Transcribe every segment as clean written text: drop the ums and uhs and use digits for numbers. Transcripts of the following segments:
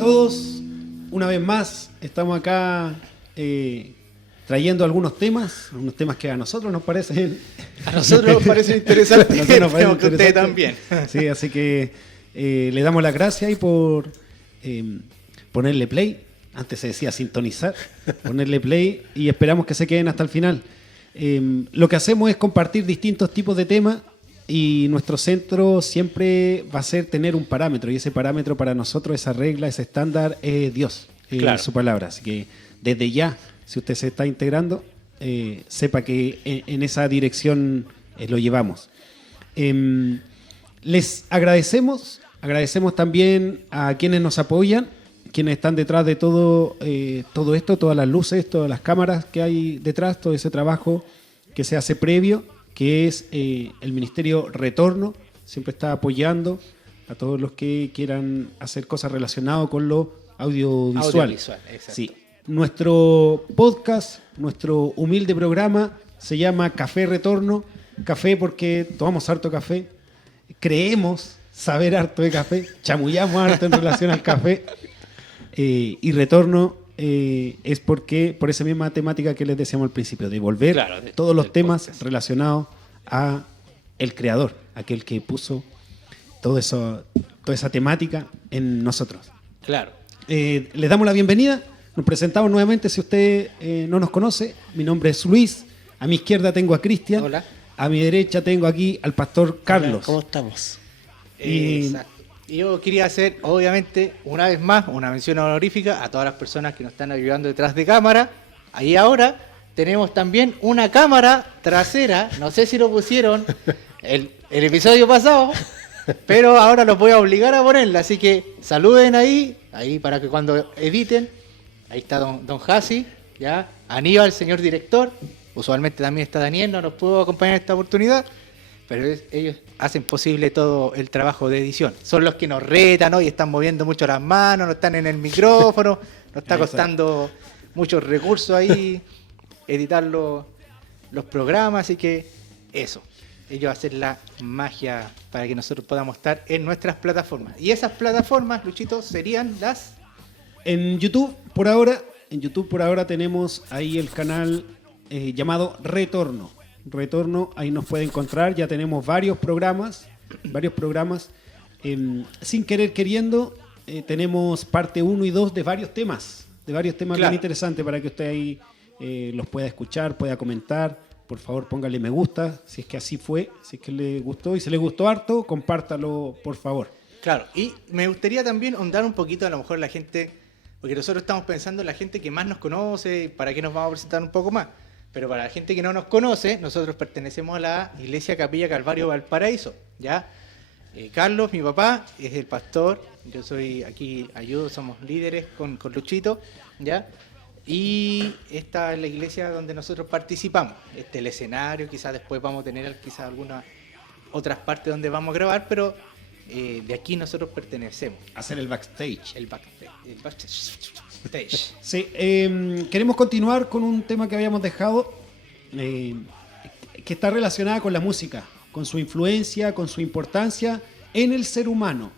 todos, una vez más estamos acá trayendo algunos temas que a nosotros nos parecen interesantes, nosotros que ustedes también. Sí, así que le damos las gracias ahí por ponerle play. Antes se decía sintonizar, ponerle play y esperamos que se queden hasta el final. Lo que hacemos es compartir distintos tipos de temas y nuestro centro siempre va a ser tener un parámetro, y ese parámetro para nosotros, esa regla, ese estándar es Dios, claro, su palabra. Así que desde ya, si usted se está integrando, sepa que en esa dirección lo llevamos. Les agradecemos también a quienes nos apoyan, quienes están detrás de todo esto, todas las luces, todas las cámaras que hay detrás, todo ese trabajo que se hace previo, que es el Ministerio Retorno. Siempre está apoyando a todos los que quieran hacer cosas relacionadas con lo audiovisual. Exacto. Sí. Nuestro podcast, nuestro humilde programa se llama Café Retorno. Café porque tomamos harto café, creemos saber harto de café, chamullamos harto en relación al café. Y retorno es porque por esa misma temática que les decíamos al principio, de volver todos los temas podcast relacionados a el creador, aquel que puso toda esa temática en nosotros. Claro. Les damos la bienvenida, nos presentamos nuevamente si usted no nos conoce. Mi nombre es Luis, a mi izquierda tengo a Cristian. Hola. A mi derecha tengo aquí al pastor Carlos. Hola, ¿cómo estamos? Exacto. Y yo quería hacer, obviamente, una vez más, una mención honorífica a todas las personas que nos están ayudando detrás de cámara. Ahí ahora tenemos también una cámara trasera. No sé si lo pusieron el episodio pasado, pero ahora los voy a obligar a ponerla. Así que saluden ahí para que cuando editen. Ahí está don Hasi, ya. Aníbal, señor director. Usualmente también está Daniel, no nos pudo acompañar en esta oportunidad. Pero ellos hacen posible todo el trabajo de edición. Son los que nos retan, ¿no? Y están moviendo mucho las manos, no están en el micrófono, nos está costando muchos recursos ahí editar los programas, así que eso. Ellos hacen la magia para que nosotros podamos estar en nuestras plataformas. Y esas plataformas, Luchito, serían las... En YouTube por ahora tenemos ahí el canal llamado Retorno, ahí nos puede encontrar. Ya tenemos varios programas. Sin querer queriendo, tenemos parte 1 y 2 de varios temas claro, bien interesantes para que usted ahí los pueda escuchar, pueda comentar. Por favor, póngale me gusta, si es que así fue, si es que le gustó, y si le gustó harto, compártalo, por favor. Claro, y me gustaría también ahondar un poquito, a lo mejor la gente, porque nosotros estamos pensando en la gente que más nos conoce, para qué nos vamos a presentar un poco más. Pero para la gente que no nos conoce, nosotros pertenecemos a la Iglesia Capilla Calvario Valparaíso, ¿ya? Carlos, mi papá, es el pastor. Yo soy aquí, somos líderes con Luchito, ¿ya? Y esta es la iglesia donde nosotros participamos. Este es el escenario, quizás después vamos a tener quizás algunas otras partes donde vamos a grabar, pero de aquí nosotros pertenecemos. Hacer el backstage. El backstage. Sí, queremos continuar con un tema que habíamos dejado, que está relacionada con la música, con su influencia, con su importancia en el ser humano.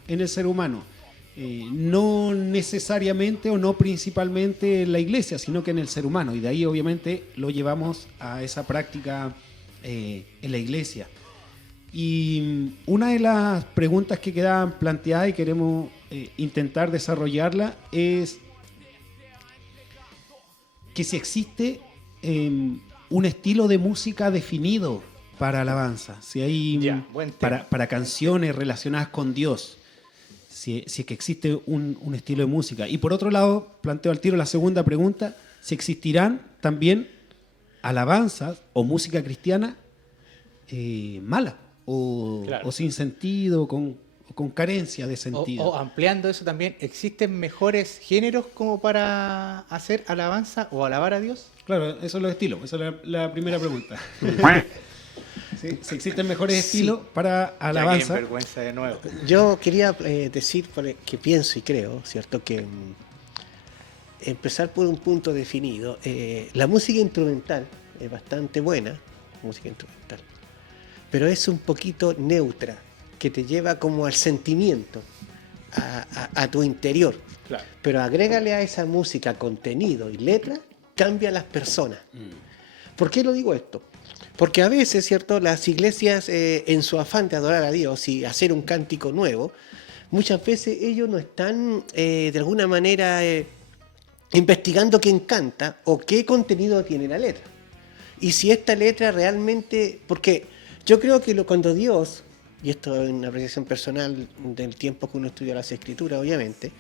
No necesariamente o no principalmente en la iglesia, sino que en el ser humano. Y de ahí obviamente lo llevamos a esa práctica en la iglesia. Y una de las preguntas que quedaban planteadas y queremos intentar desarrollarla es que si existe un estilo de música definido para alabanza, si hay para canciones relacionadas con Dios, si es que existe un estilo de música. Y por otro lado, planteo al tiro la segunda pregunta, si existirán también alabanzas o música cristiana mala o sin sentido, con carencia de sentido. O ampliando eso también, ¿existen mejores géneros como para hacer alabanza o alabar a Dios? Claro, eso es los estilos, esa es la primera pregunta. ¿Sí? Si existen mejores estilos para alabanza. Vergüenza de nuevo. Yo quería decir que pienso y creo, ¿cierto? Que empezar por un punto definido. La música instrumental es bastante buena, pero es un poquito neutra, que te lleva como al sentimiento. a tu interior. Claro. Pero agrégale a esa música contenido y letra, cambia a las personas. ¿Por qué lo digo esto? Porque a veces, ¿cierto?, las iglesias, en su afán de adorar a Dios y hacer un cántico nuevo, muchas veces ellos no están, de alguna manera, investigando quién canta o qué contenido tiene la letra. Y si esta letra realmente... Porque yo creo que cuando Dios, y esto es una apreciación personal del tiempo que uno estudia las Escrituras, obviamente,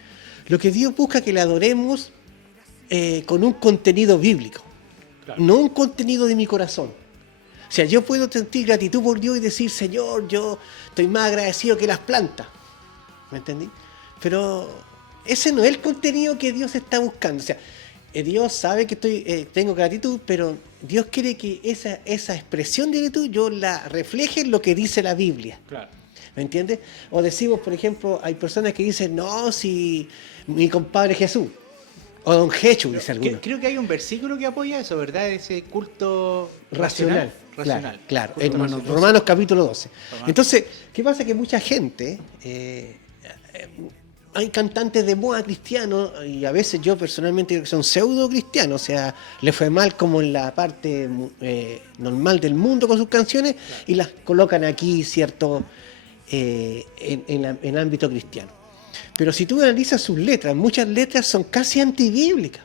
lo que Dios busca es que le adoremos con un contenido bíblico, claro, no un contenido de mi corazón. O sea, yo puedo sentir gratitud por Dios y decir, Señor, yo estoy más agradecido que las plantas. ¿Me entendí? Pero ese no es el contenido que Dios está buscando. O sea, Dios sabe que tengo gratitud, pero Dios quiere que esa expresión de gratitud yo la refleje en lo que dice la Biblia. Claro. ¿Me entiendes? O decimos, por ejemplo, hay personas que dicen, no, si mi compadre Jesús, o don Jechu, dice alguno. Creo que hay un versículo que apoya eso, ¿verdad? Ese culto racional. Racional. Claro, Culto en Romanos capítulo 12. Entonces, ¿qué pasa? Que mucha gente, hay cantantes de moda cristianos, y a veces yo personalmente creo que son pseudo cristianos, o sea, le fue mal como en la parte normal del mundo con sus canciones, claro, y las colocan aquí, ¿cierto?, en ámbito cristiano. Pero si tú analizas sus letras, muchas letras son casi antibíblicas,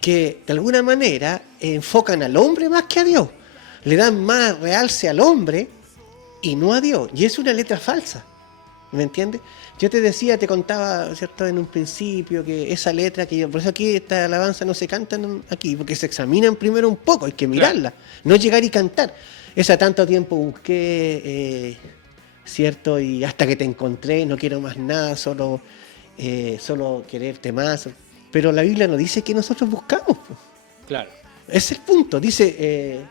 que de alguna manera enfocan al hombre más que a Dios, le dan más realce al hombre y no a Dios, y es una letra falsa, ¿me entiendes? Yo te decía, te contaba, ¿cierto?, en un principio, que esa letra, por eso aquí esta alabanza no se canta aquí, porque se examinan primero un poco, hay que mirarla, claro, no llegar y cantar. Esa tanto tiempo busqué, ¿cierto? Y hasta que te encontré, no quiero más nada, solo quererte más. Pero la Biblia nos dice que nosotros buscamos. Claro. Ese es el punto. Dice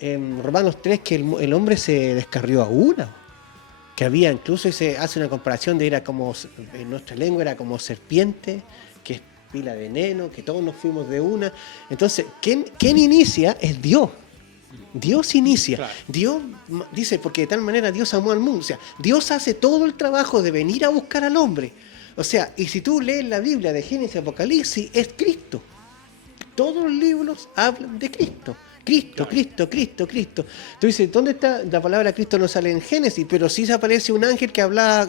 en Romanos 3 que el hombre se descarrió a una. Que había, incluso se hace una comparación de era como, en nuestra lengua era como serpiente, que es pila de veneno, que todos nos fuimos de una. Entonces, ¿quién inicia? Es Dios. Dios inicia. Claro. Dios dice, porque de tal manera Dios amó al mundo. O sea, Dios hace todo el trabajo de venir a buscar al hombre. O sea, y si tú lees la Biblia de Génesis y Apocalipsis, es Cristo. Todos los libros hablan de Cristo. Cristo, claro, Cristo, Cristo, Cristo. Tú dices, ¿dónde está? La palabra Cristo no sale en Génesis, pero sí se aparece un ángel que hablaba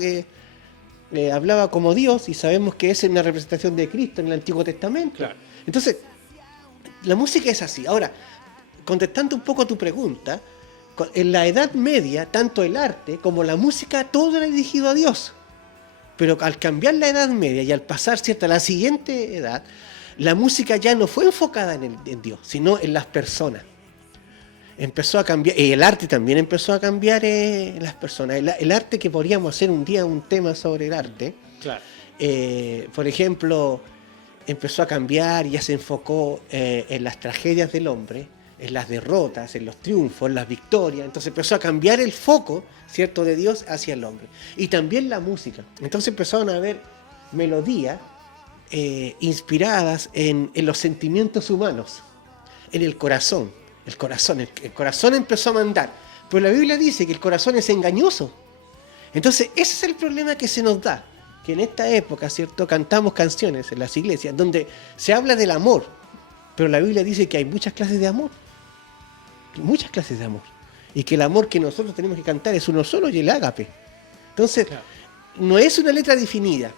como Dios, y sabemos que esa es una representación de Cristo en el Antiguo Testamento. Claro. Entonces, la música es así. Ahora, contestando un poco a tu pregunta, en la Edad Media, tanto el arte como la música, todo era dirigido a Dios. Pero al cambiar la Edad Media y al pasar, ¿cierto?, a la siguiente edad, la música ya no fue enfocada en Dios, sino en las personas. Empezó a cambiar, y el arte también empezó a cambiar las personas. El arte, que podríamos hacer un día un tema sobre el arte, claro, por ejemplo, empezó a cambiar y ya se enfocó en las tragedias del hombre, en las derrotas, en los triunfos, en las victorias. Entonces empezó a cambiar el foco, ¿cierto?, de Dios hacia el hombre. Y también la música. Entonces empezaron a haber melodías inspiradas en los sentimientos humanos, en el corazón. El corazón empezó a mandar. Pero la Biblia dice que el corazón es engañoso. Entonces ese es el problema que se nos da. Que en esta época, ¿cierto?, cantamos canciones en las iglesias donde se habla del amor. Pero la Biblia dice que hay muchas clases de amor. Muchas clases de amor. Y que el amor que nosotros tenemos que cantar es uno solo, y el ágape. Entonces, claro, no es una letra definida.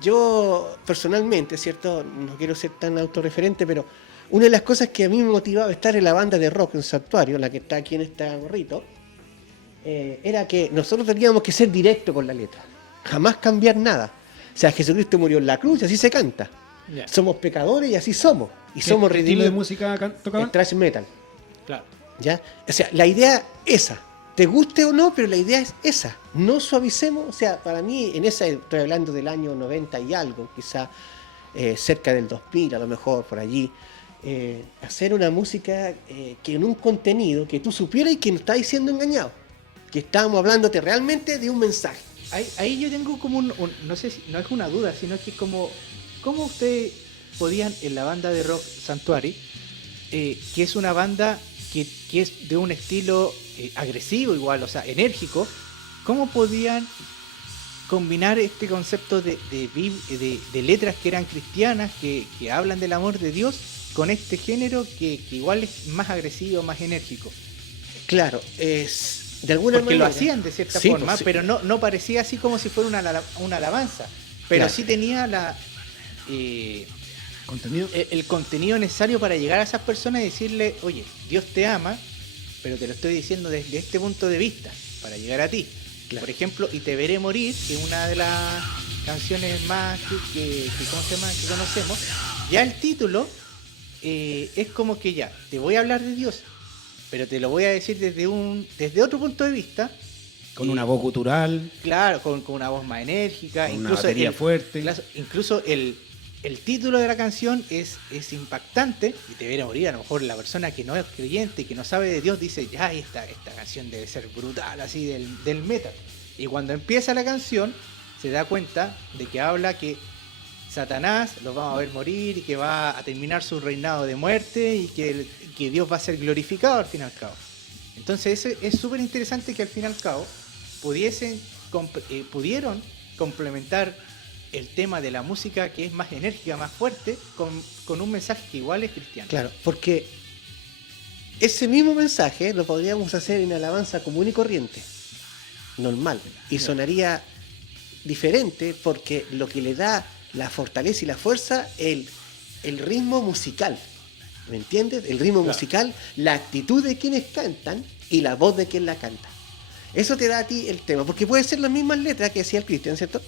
Yo, personalmente, ¿cierto?, no quiero ser tan autorreferente, pero una de las cosas que a mí me motivaba a estar en la banda de rock en Santuario, la que está aquí en este gorrito, era que nosotros teníamos que ser directos con la letra. Jamás cambiar nada. O sea, Jesucristo murió en la cruz y así se canta. Yeah. Somos pecadores y así somos. Y somos redimidos. ¿Qué estilo de música tocaban? Thrash metal. Claro. ¿Ya? O sea, la idea esa. Te guste o no, pero la idea es esa. No suavicemos. O sea, para mí, estoy hablando del año 90 y algo, quizá cerca del 2000, a lo mejor, por allí. Hacer una música que en un contenido que tú supieras y que no estáis siendo engañado. Que estábamos hablándote realmente de un mensaje. Ahí yo tengo como no sé si no es una duda, sino que es como ¿cómo ustedes podían en la banda de rock Sanctuary, que es una banda que es de un estilo agresivo igual, o sea, enérgico, cómo podían combinar este concepto de letras que eran cristianas, que hablan del amor de Dios, con este género que igual es más agresivo, más enérgico. Claro, es de alguna Porque manera lo hacían de cierta sí, forma, pues, sí. pero no parecía así como si fuera una alabanza. Pero Claro. sí tenía ¿Contenido? el contenido necesario para llegar a esas personas y decirle, oye, Dios te ama, pero te lo estoy diciendo desde este punto de vista, para llegar a ti. Claro. Por ejemplo, Y te veré morir, que es una de las canciones más que ¿cómo se llama? Que conocemos. Ya el título es como que ya, te voy a hablar de Dios, pero te lo voy a decir desde otro punto de vista. Con una voz gutural, Claro, con una voz más enérgica, con una batería fuerte. Incluso el título de la canción es impactante, y te veré morir. A lo mejor la persona que no es creyente, que no sabe de Dios, dice, ya, esta canción debe ser brutal, así del metal. Y cuando empieza la canción, se da cuenta de que habla que Satanás los vamos a ver morir y que va a terminar su reinado de muerte y que Dios va a ser glorificado al fin y al cabo. Entonces es súper interesante que al fin y al cabo pudieron complementar el tema de la música, que es más enérgica, más fuerte, con un mensaje que igual es cristiano. Claro, porque ese mismo mensaje lo podríamos hacer en alabanza común y corriente, normal, y sonaría diferente porque lo que le da la fortaleza y la fuerza el ritmo musical, ¿me entiendes? El ritmo musical, la actitud de quienes cantan y la voz de quien la canta. Eso te da a ti el tema, porque puede ser las mismas letras que decía el Cristian, ¿cierto?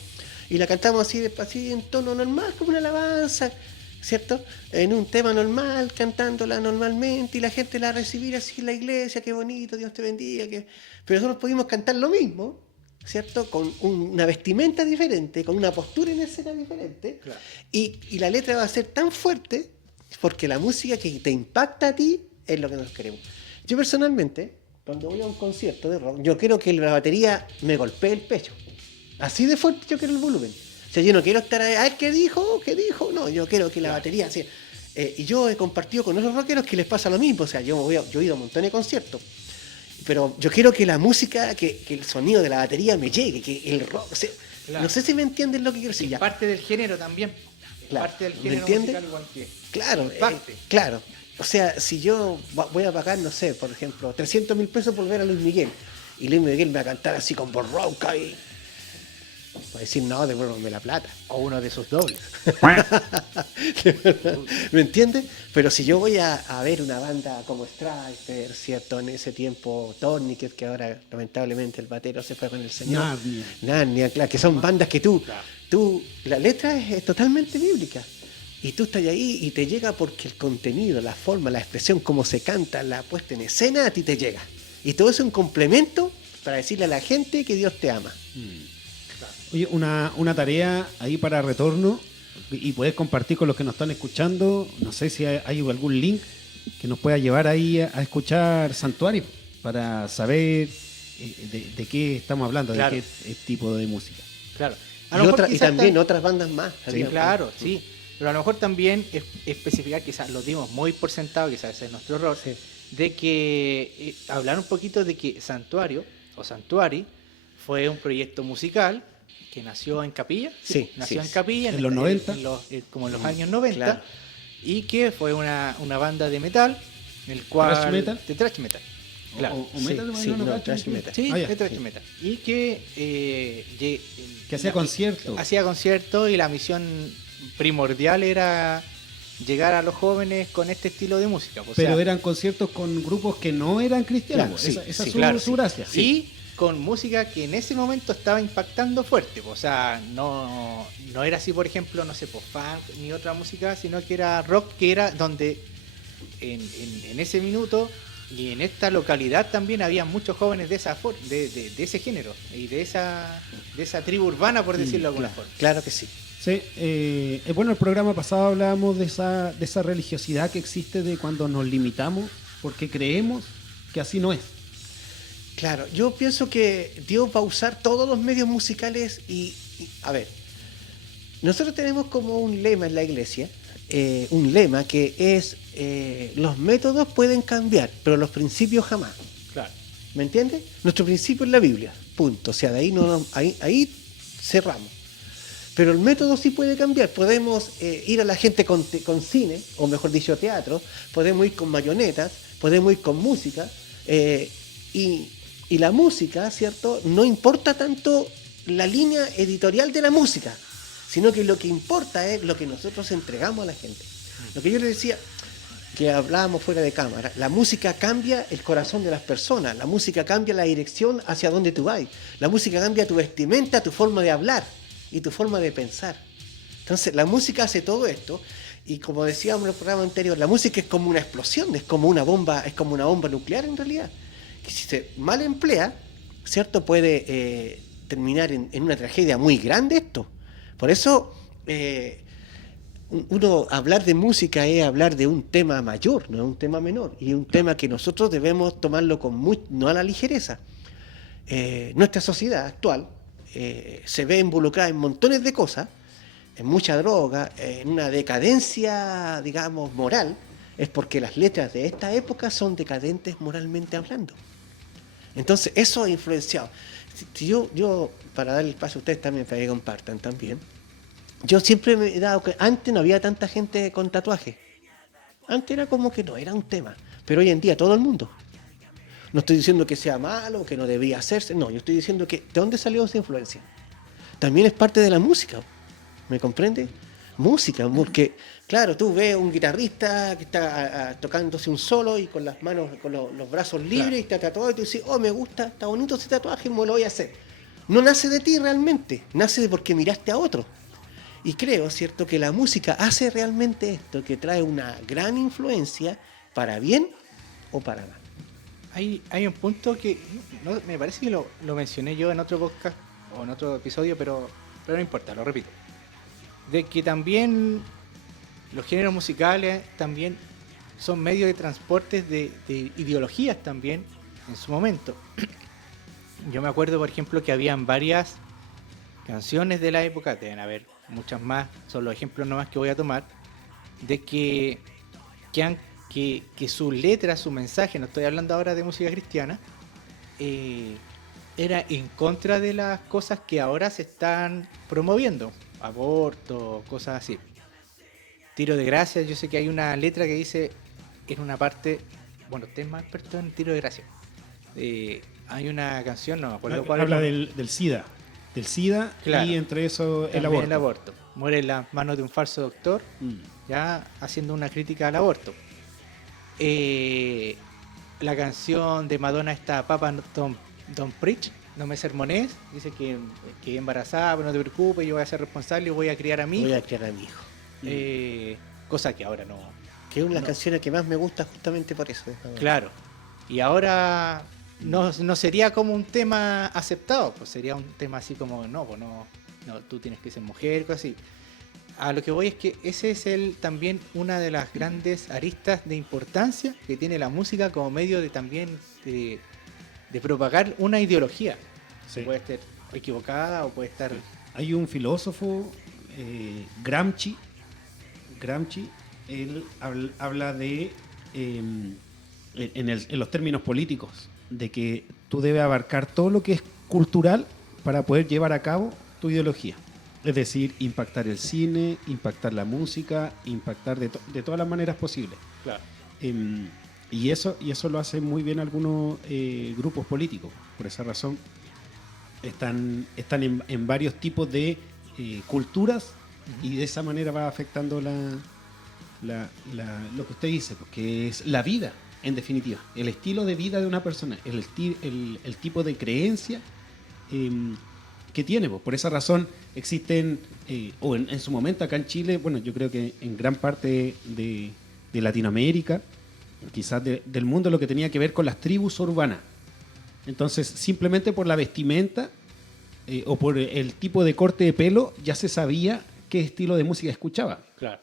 Y la cantamos así en tono normal, como una alabanza, ¿cierto? En un tema normal, cantándola normalmente, y la gente la recibir así en la iglesia, qué bonito, Dios te bendiga. Pero nosotros pudimos cantar lo mismo, ¿cierto? Con una vestimenta diferente, con una postura en escena diferente, Claro. y la letra va a ser tan fuerte, porque la música que te impacta a ti es lo que nosotros queremos. Yo personalmente, cuando voy a un concierto de rock, yo quiero que la batería me golpee el pecho. Así de fuerte yo quiero el volumen. O sea, yo no quiero estar ahí, ay, ¿qué dijo? No, yo quiero que la batería así. Y yo he compartido con otros rockeros que les pasa lo mismo. O sea, yo he ido a un montón de conciertos. Pero yo quiero que la música, que el sonido de la batería me llegue, que el rock. O sea, Claro. no sé si me entienden lo que quiero decir. Es Ya. parte del género también. Claro. Parte del ¿Me género entiende? musical igual que. Claro, Impacte. claro. O sea, si yo voy a pagar, no sé, por ejemplo, 300.000 pesos por ver a Luis Miguel, y Luis Miguel me va a cantar así con voz ronca y va a decir, no, devuélvame la plata. O uno de sus dobles. ¿Me entiendes? Pero si yo voy a ver una banda como Striper, ¿cierto? En ese tiempo, Tourniquet, que ahora lamentablemente el batero se fue con el señor. Narnia, claro, que son bandas que la letra es totalmente bíblica. Y tú estás ahí y te llega porque el contenido, la forma, la expresión, cómo se canta, la puesta en escena, a ti te llega. Y todo eso es un complemento para decirle a la gente que Dios te ama. Oye, una tarea ahí para retorno y poder compartir con los que nos están escuchando. No sé si hay algún link que nos pueda llevar ahí a escuchar Santuario para saber de qué estamos hablando, Claro. de qué tipo de música. Claro. Y también otras bandas más. Sí, claro, sí. Pero a lo mejor también especificar, quizás lo dimos muy por sentado, quizás ese es nuestro error, Sí. de que hablar un poquito de que Santuario o Santuari fue un proyecto musical que nació en Capilla. Sí, nació sí, en Capilla en los 90. como en los años 90. Claro. Y que fue una banda de metal, el cual ¿Thrash metal? de thrash metal. Claro. O metal, sí, no, no, thrash metal. Sí, Ah, ya. de thrash sí. metal. Y que Que hacía conciertos. Hacía conciertos y la misión primordial era llegar a los jóvenes con este estilo de música. O Pero sea, eran conciertos con grupos que no eran cristianos. Claro, sí, esa sí, es claro, su gracia. Y con música que en ese momento estaba impactando fuerte. O sea, no era así, por ejemplo, no sé, pues funk ni otra música, sino que era rock, que era donde en ese minuto y en esta localidad también había muchos jóvenes de ese género y de esa tribu urbana, por decirlo de alguna forma. Claro que sí. Sí, bueno, el programa pasado hablábamos de esa religiosidad que existe de cuando nos limitamos porque creemos que así no es. Claro, yo pienso que Dios va a usar todos los medios musicales y a ver, nosotros tenemos como un lema en la iglesia, un lema que es los métodos pueden cambiar, pero los principios jamás. Claro. ¿Me entiendes? Nuestro principio es la Biblia, punto. O sea, de ahí ahí cerramos. Pero el método sí puede cambiar. Podemos ir a la gente con cine, o mejor dicho, teatro, podemos ir con marionetas, podemos ir con música, y la música, ¿cierto? No importa tanto la línea editorial de la música, sino que lo que importa es lo que nosotros entregamos a la gente. Lo que yo le decía, que hablábamos fuera de cámara, la música cambia el corazón de las personas, la música cambia la dirección hacia donde tú vas, la música cambia tu vestimenta, tu forma de hablar y tu forma de pensar. Entonces la música hace todo esto, y como decíamos en el programa anterior, la música es como una explosión, es como una bomba nuclear en realidad, que si se mal emplea, ¿cierto? Puede terminar en una tragedia muy grande esto. Por eso uno hablar de música es hablar de un tema mayor, no es un tema menor, y un tema que nosotros debemos tomarlo no a la ligereza. Nuestra sociedad actual se ve involucrada en montones de cosas, en mucha droga, en una decadencia, digamos, moral, es porque las letras de esta época son decadentes moralmente hablando. Entonces, eso ha influenciado. Si yo, para dar el paso a ustedes también, para que compartan también, yo siempre me he dado que antes no había tanta gente con tatuajes. Antes era como que no era un tema, pero hoy en día todo el mundo. No estoy diciendo que sea malo, que no debía hacerse, no, yo estoy diciendo que ¿de dónde salió esa influencia? También es parte de la música, ¿me comprende? Música, porque claro, tú ves un guitarrista que está tocándose un solo y con las manos, con los brazos libres, claro, y está tatuado, y tú dices, oh, me gusta, está bonito ese tatuaje, me lo voy a hacer. No nace de ti realmente, nace de porque miraste a otro. Y creo, ¿cierto?, que la música hace realmente esto, que trae una gran influencia para bien o para mal. Hay un punto que me parece que lo mencioné yo en otro podcast o en otro episodio, pero no importa, lo repito. De que también los géneros musicales también son medios de transporte de ideologías también en su momento. Yo me acuerdo, por ejemplo, que habían varias canciones de la época, deben haber muchas más, son los ejemplos nomás que voy a tomar, de que su letra, su mensaje, no estoy hablando ahora de música cristiana, era en contra de las cosas que ahora se están promoviendo, aborto, cosas así. Tiro de gracia, yo sé que hay una letra que dice en una parte, bueno, usted es más experto en tiro de gracia. Hay una canción, no me acuerdo cuál. Habla del SIDA. Del SIDA, claro, y entre eso el aborto. El aborto. Muere en las manos de un falso doctor, ya haciendo una crítica al aborto. La canción de Madonna está Papa Don't Preach, no me sermones, dice que embarazada, pero no te preocupes, yo voy a ser responsable y voy a criar a mi hijo. Voy a criar a mi hijo. Cosa que ahora no. Que es una de las canciones que más me gusta justamente por eso. Claro. Y ahora no sería como un tema aceptado, pues sería un tema así como, no, tú tienes que ser mujer, cosas así. A lo que voy es que ese es también una de las grandes aristas de importancia que tiene la música como medio de también de propagar una ideología. Sí. Puede estar equivocada o puede estar... Hay un filósofo, Gramsci, él habla de, en los términos políticos, de que tú debes abarcar todo lo que es cultural para poder llevar a cabo tu ideología. Es decir, impactar el cine, impactar la música, impactar de todas las maneras posibles. Claro. Y eso lo hacen muy bien algunos grupos políticos. Por esa razón están en varios tipos de culturas, y de esa manera va afectando lo que usted dice, que es la vida, en definitiva. El estilo de vida de una persona, el tipo de creencia que tiene. Por esa razón existen, o en su momento acá en Chile, bueno, yo creo que en gran parte de Latinoamérica, quizás del mundo, lo que tenía que ver con las tribus urbanas. Entonces, simplemente por la vestimenta o por el tipo de corte de pelo, ya se sabía qué estilo de música escuchaba. Claro.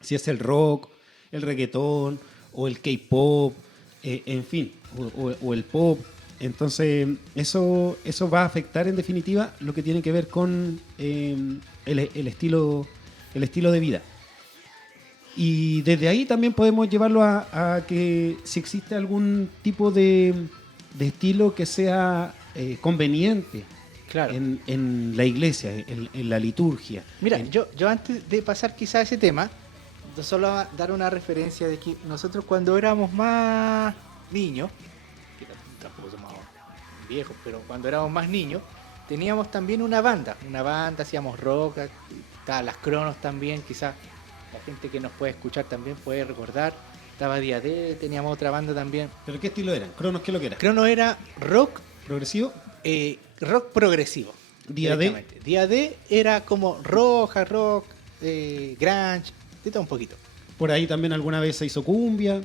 Si es el rock, el reggaetón, o el K-pop, en fin, o el pop. Entonces, eso va a afectar en definitiva lo que tiene que ver con el estilo de vida. Y desde ahí también podemos llevarlo a que si existe algún tipo de estilo que sea conveniente Claro. en la iglesia, en la liturgia. Mira, yo antes de pasar quizá a ese tema, solo a dar una referencia de que nosotros cuando éramos más niños, que tampoco somos viejos, pero cuando éramos más niños, teníamos también una banda, hacíamos rock, estaban las Cronos también, quizás la gente que nos puede escuchar también puede recordar, estaba Día D, teníamos otra banda también. ¿Pero qué estilo eran? ¿Cronos qué es lo que era? Crono era rock, ¿Progresivo? rock progresivo. Día D. directamente. Día D era como rock, grunge, de todo un poquito. Por ahí también alguna vez se hizo cumbia.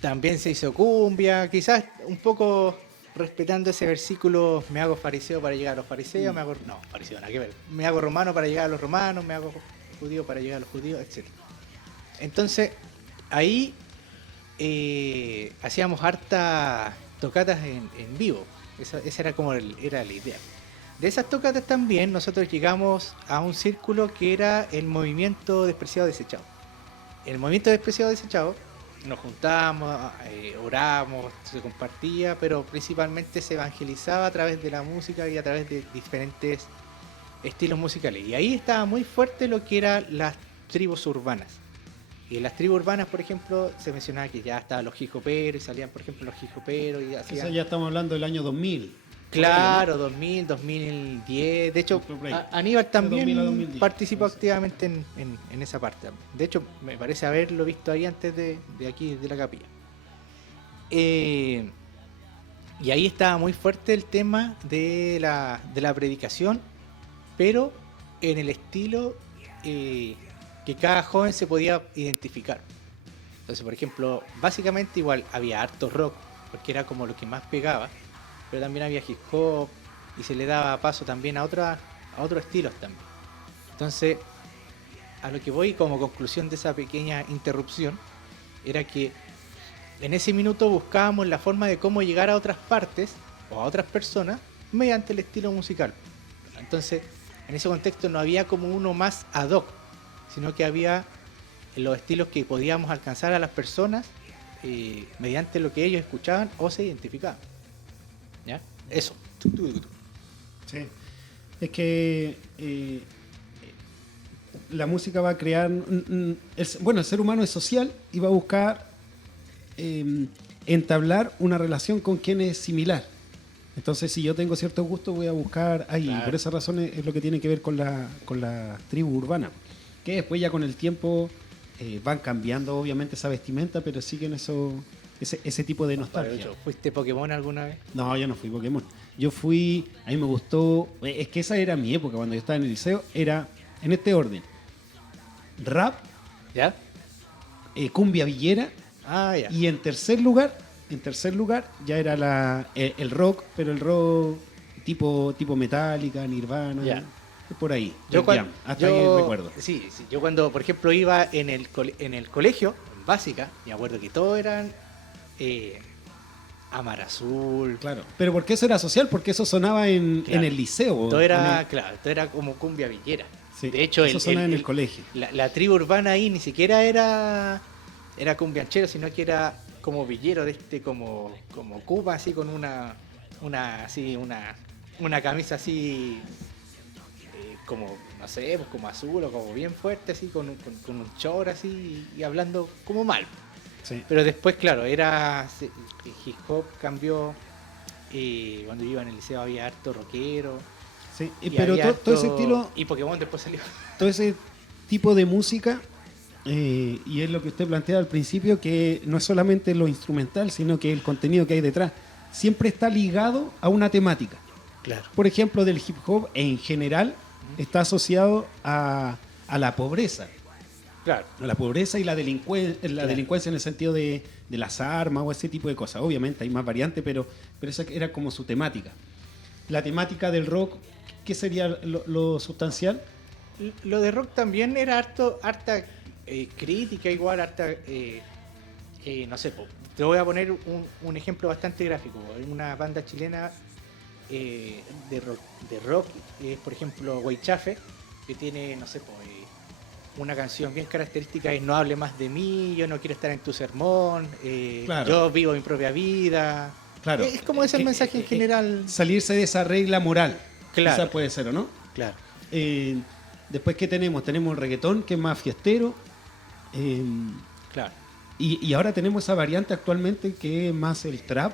También se hizo cumbia, quizás un poco respetando ese versículo, me hago fariseo para llegar a los fariseos, fariseo nada que ver, me hago romano para llegar a los romanos, me hago judío para llegar a los judíos, etc. Entonces, ahí hacíamos hartas tocatas en vivo, esa era como era la idea. De esas tocatas también nosotros llegamos a un círculo que era el movimiento despreciado desechado. El movimiento despreciado desechado nos juntábamos, orábamos, se compartía, pero principalmente se evangelizaba a través de la música y a través de diferentes estilos musicales. Y ahí estaba muy fuerte lo que eran las tribus urbanas. Y en las tribus urbanas, por ejemplo, se mencionaba que ya estaban los hijoperos y salían, por ejemplo, los hijoperos y hacían... Eso ya estamos hablando del año 2000. Claro, 2000, 2010. De hecho, Aníbal también 2000 a 2010, participó no sé. activamente en esa parte. De hecho, me parece haberlo visto ahí antes de aquí, de la capilla. Y ahí estaba muy fuerte el tema de la predicación, pero en el estilo que cada joven se podía identificar. Entonces, por ejemplo, básicamente igual había harto rock, porque era como lo que más pegaba, pero también había hip hop y se le daba paso también a otros estilos también. Entonces, a lo que voy como conclusión de esa pequeña interrupción era que en ese minuto buscábamos la forma de cómo llegar a otras partes o a otras personas mediante el estilo musical. Entonces, en ese contexto no había como uno más ad hoc, sino que había los estilos que podíamos alcanzar a las personas mediante lo que ellos escuchaban o se identificaban. ¿Ya? Eso. Sí. Es que la música va a crear... el ser humano es social y va a buscar entablar una relación con quien es similar. Entonces, si yo tengo cierto gusto, voy a buscar ahí. Claro. Por esa razón es lo que tiene que ver con la tribu urbana. Que después ya con el tiempo van cambiando, obviamente, esa vestimenta, pero siguen ese tipo de nostalgia. ¿Fuiste Pokémon alguna vez? No, yo no fui Pokémon. Yo fui, a mí me gustó, es que esa era mi época cuando yo estaba en el liceo, era en este orden: rap, ¿Ya? cumbia villera, Ya. y en tercer lugar ya era el rock, pero el rock tipo Metallica, Nirvana, Ya. por ahí. Yo Pearl Jam, hasta ahí recuerdo. Sí, yo cuando, por ejemplo, iba en el colegio, en básica, me acuerdo que todos eran Amar Azul. Claro. Pero ¿por qué eso era social? Porque eso sonaba en el liceo. Todo era, claro, todo era como cumbia villera. Sí, De hecho, eso sonaba en el colegio. La tribu urbana ahí ni siquiera era cumbianchero, sino que era como villero de como Cuba, así con una camisa así como, no sé, pues como azul o como bien fuerte, así con un short así y hablando como mal. Sí. Pero después, claro, el hip hop cambió. Cuando yo iba en el liceo había harto rockero. Sí, y pero había todo ese harto- estilo, Y Pokémon después salió. todo ese tipo de música, y es lo que usted plantea al principio, que no es solamente lo instrumental, sino que el contenido que hay detrás siempre está ligado a una temática. Claro. Por ejemplo, del hip hop en general está asociado a la pobreza. Claro. La pobreza y la delincuencia en el sentido de las armas o ese tipo de cosas. Obviamente hay más variantes, pero esa era como su temática. La temática del rock, ¿qué sería lo sustancial? Lo de rock también era harta crítica, igual, harta. No sé, te voy a poner un ejemplo bastante gráfico. Hay una banda chilena de rock, por ejemplo, Guaychafe, que tiene, no sé, una canción bien característica es: no hable más de mí, yo no quiero estar en tu sermón, Claro. yo vivo mi propia vida. Claro. Es como ese el mensaje en general. Salirse de esa regla moral. Claro. Quizás puede ser, ¿o no? Claro. Después, ¿qué tenemos? Tenemos el reggaetón, que es más fiestero. Claro. Y ahora tenemos esa variante actualmente que es más el trap,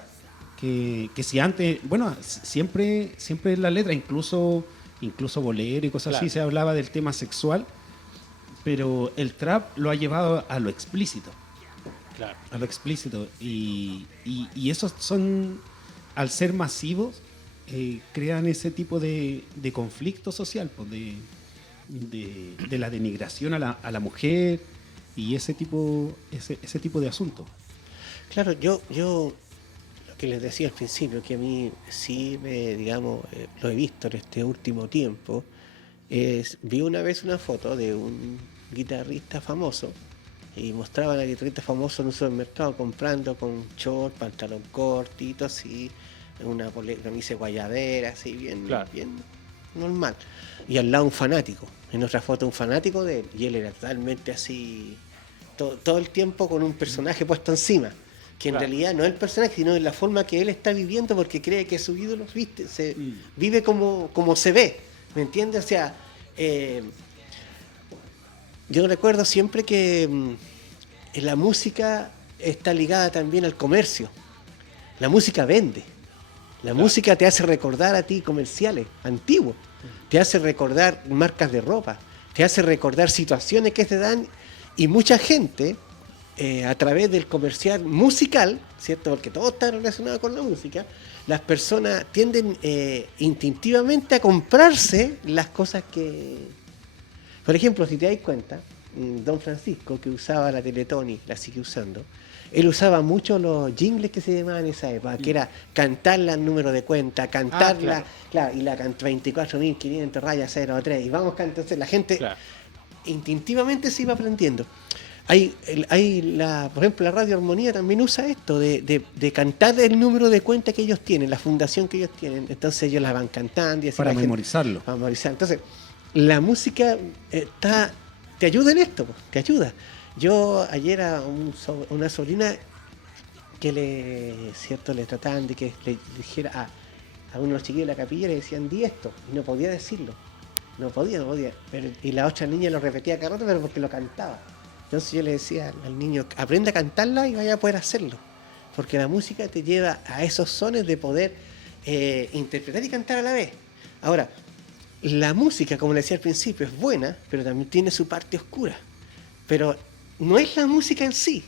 que si antes, bueno, siempre en la letra, incluso bolero y cosas Claro. así, se hablaba del tema sexual, pero el trap lo ha llevado a lo explícito. Claro. A lo explícito. Y esos son, al ser masivos, crean ese tipo de conflicto social, pues, de la denigración a la mujer y ese tipo de asuntos. Claro, yo lo que les decía al principio, que a mí sí lo he visto en este último tiempo, vi una vez una foto de un guitarrista famoso y mostraban al guitarrista famoso en un supermercado comprando con short, pantalón cortito, así, una camisa guayabera, así, bien normal. Y al lado un fanático, en otra foto un fanático de él, y él era totalmente así, todo el tiempo con un personaje puesto encima, que en realidad no es el personaje, sino es la forma que él está viviendo, porque cree que su ídolo vive como se ve, ¿me entiendes? O sea, yo recuerdo siempre que la música está ligada también al comercio. La música vende. La música te hace recordar a ti comerciales antiguos, te hace recordar marcas de ropa, te hace recordar situaciones que te dan, y mucha gente a través del comercial musical, ¿cierto? Porque todo está relacionado con la música, las personas tienden instintivamente a comprarse las cosas que... Por ejemplo, si te das cuenta, Don Francisco, que usaba la Teletón y la sigue usando, él usaba mucho los jingles que se llamaban en esa época, que era cantarla en número de cuenta, cantarla, claro, y la 24.500 rayas 03, y vamos cantando. Entonces la gente instintivamente se iba aprendiendo. Por ejemplo, la Radio Armonía también usa esto, de cantar el número de cuenta que ellos tienen, la fundación que ellos tienen, entonces ellos la van cantando y así para la memorizarlo. gente, para memorizar. Entonces, la música te ayuda en esto, te ayuda. Yo ayer a una sobrina que le trataban de que le dijera a uno de los chiquillos de la capilla, le decían, di esto, y no podía decirlo. No podía. Y la otra niña lo repetía cada rato, pero porque lo cantaba. Entonces yo le decía al niño, aprende a cantarla y vaya a poder hacerlo. Porque la música te lleva a esos sones de poder interpretar y cantar a la vez. Ahora, la música, como le decía al principio, es buena, pero también tiene su parte oscura. Pero no es la música en sí,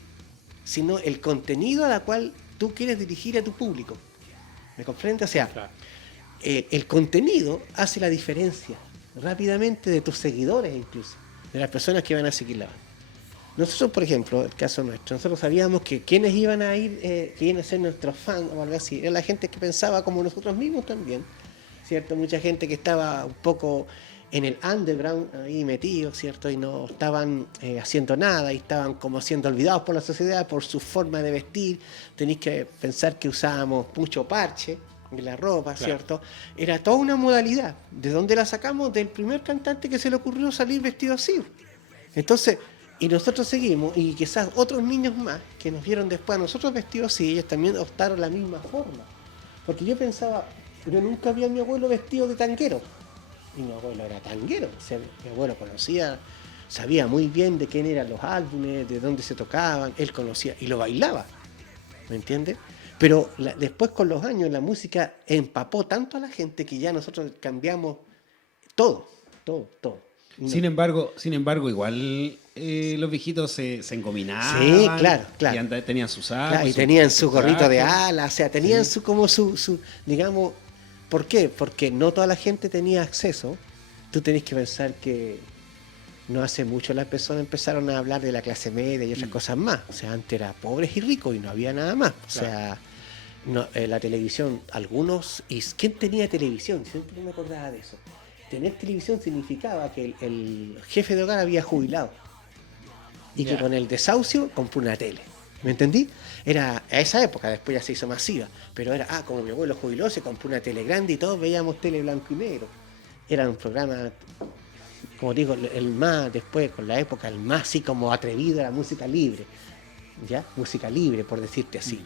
sino el contenido a la cual tú quieres dirigir a tu público. ¿Me comprendes? O sea, el contenido hace la diferencia rápidamente de tus seguidores, incluso, de las personas que van a seguir la banda. Nosotros, por ejemplo, el caso nuestro, nosotros sabíamos que quienes iban a ir, que iban a ser nuestros fans o algo así, era la gente que pensaba como nosotros mismos también, ¿cierto? Mucha gente que estaba un poco en el underground ahí metido, ¿cierto? Y no estaban haciendo nada, y estaban como siendo olvidados por la sociedad, por su forma de vestir. Tenéis que pensar que usábamos mucho parche en la ropa, ¿cierto? Era toda una modalidad. ¿De dónde la sacamos? Del primer cantante que se le ocurrió salir vestido así. Entonces, y nosotros seguimos, y quizás otros niños más que nos vieron después a nosotros vestidos así, ellos también optaron la misma forma. Porque yo pensaba, yo nunca vi a mi abuelo vestido de tanguero. Y mi abuelo era tanguero, o sea, mi abuelo sabía muy bien de quién eran los álbumes, de dónde se tocaban, él conocía y lo bailaba, ¿me entiendes? Pero después con los años la música empapó tanto a la gente que ya nosotros cambiamos todo. Sin embargo, igual los viejitos se engominaban. Sí, claro. Y tenían sus sacos. Claro, y tenían su gorrito de ala, o sea, tenían su, digamos, ¿por qué? Porque no toda la gente tenía acceso. Tú tenés que pensar que no hace mucho las personas empezaron a hablar de la clase media y otras cosas más. O sea, antes era pobres y ricos y no había nada más. O sea, la televisión, algunos... ¿Y quién tenía televisión? Siempre me acordaba de eso. Tener televisión significaba que el jefe de hogar había jubilado. Y que con el desahucio compró una tele. ¿Me entendí? Era a esa época, después ya se hizo masiva, pero era, como mi abuelo jubiló, se compró una tele grande y todos veíamos tele blanco y negro. Era un programa, como digo, el más, después con la época, el más así como atrevido a la música libre, ¿ya? Música libre, por decirte así.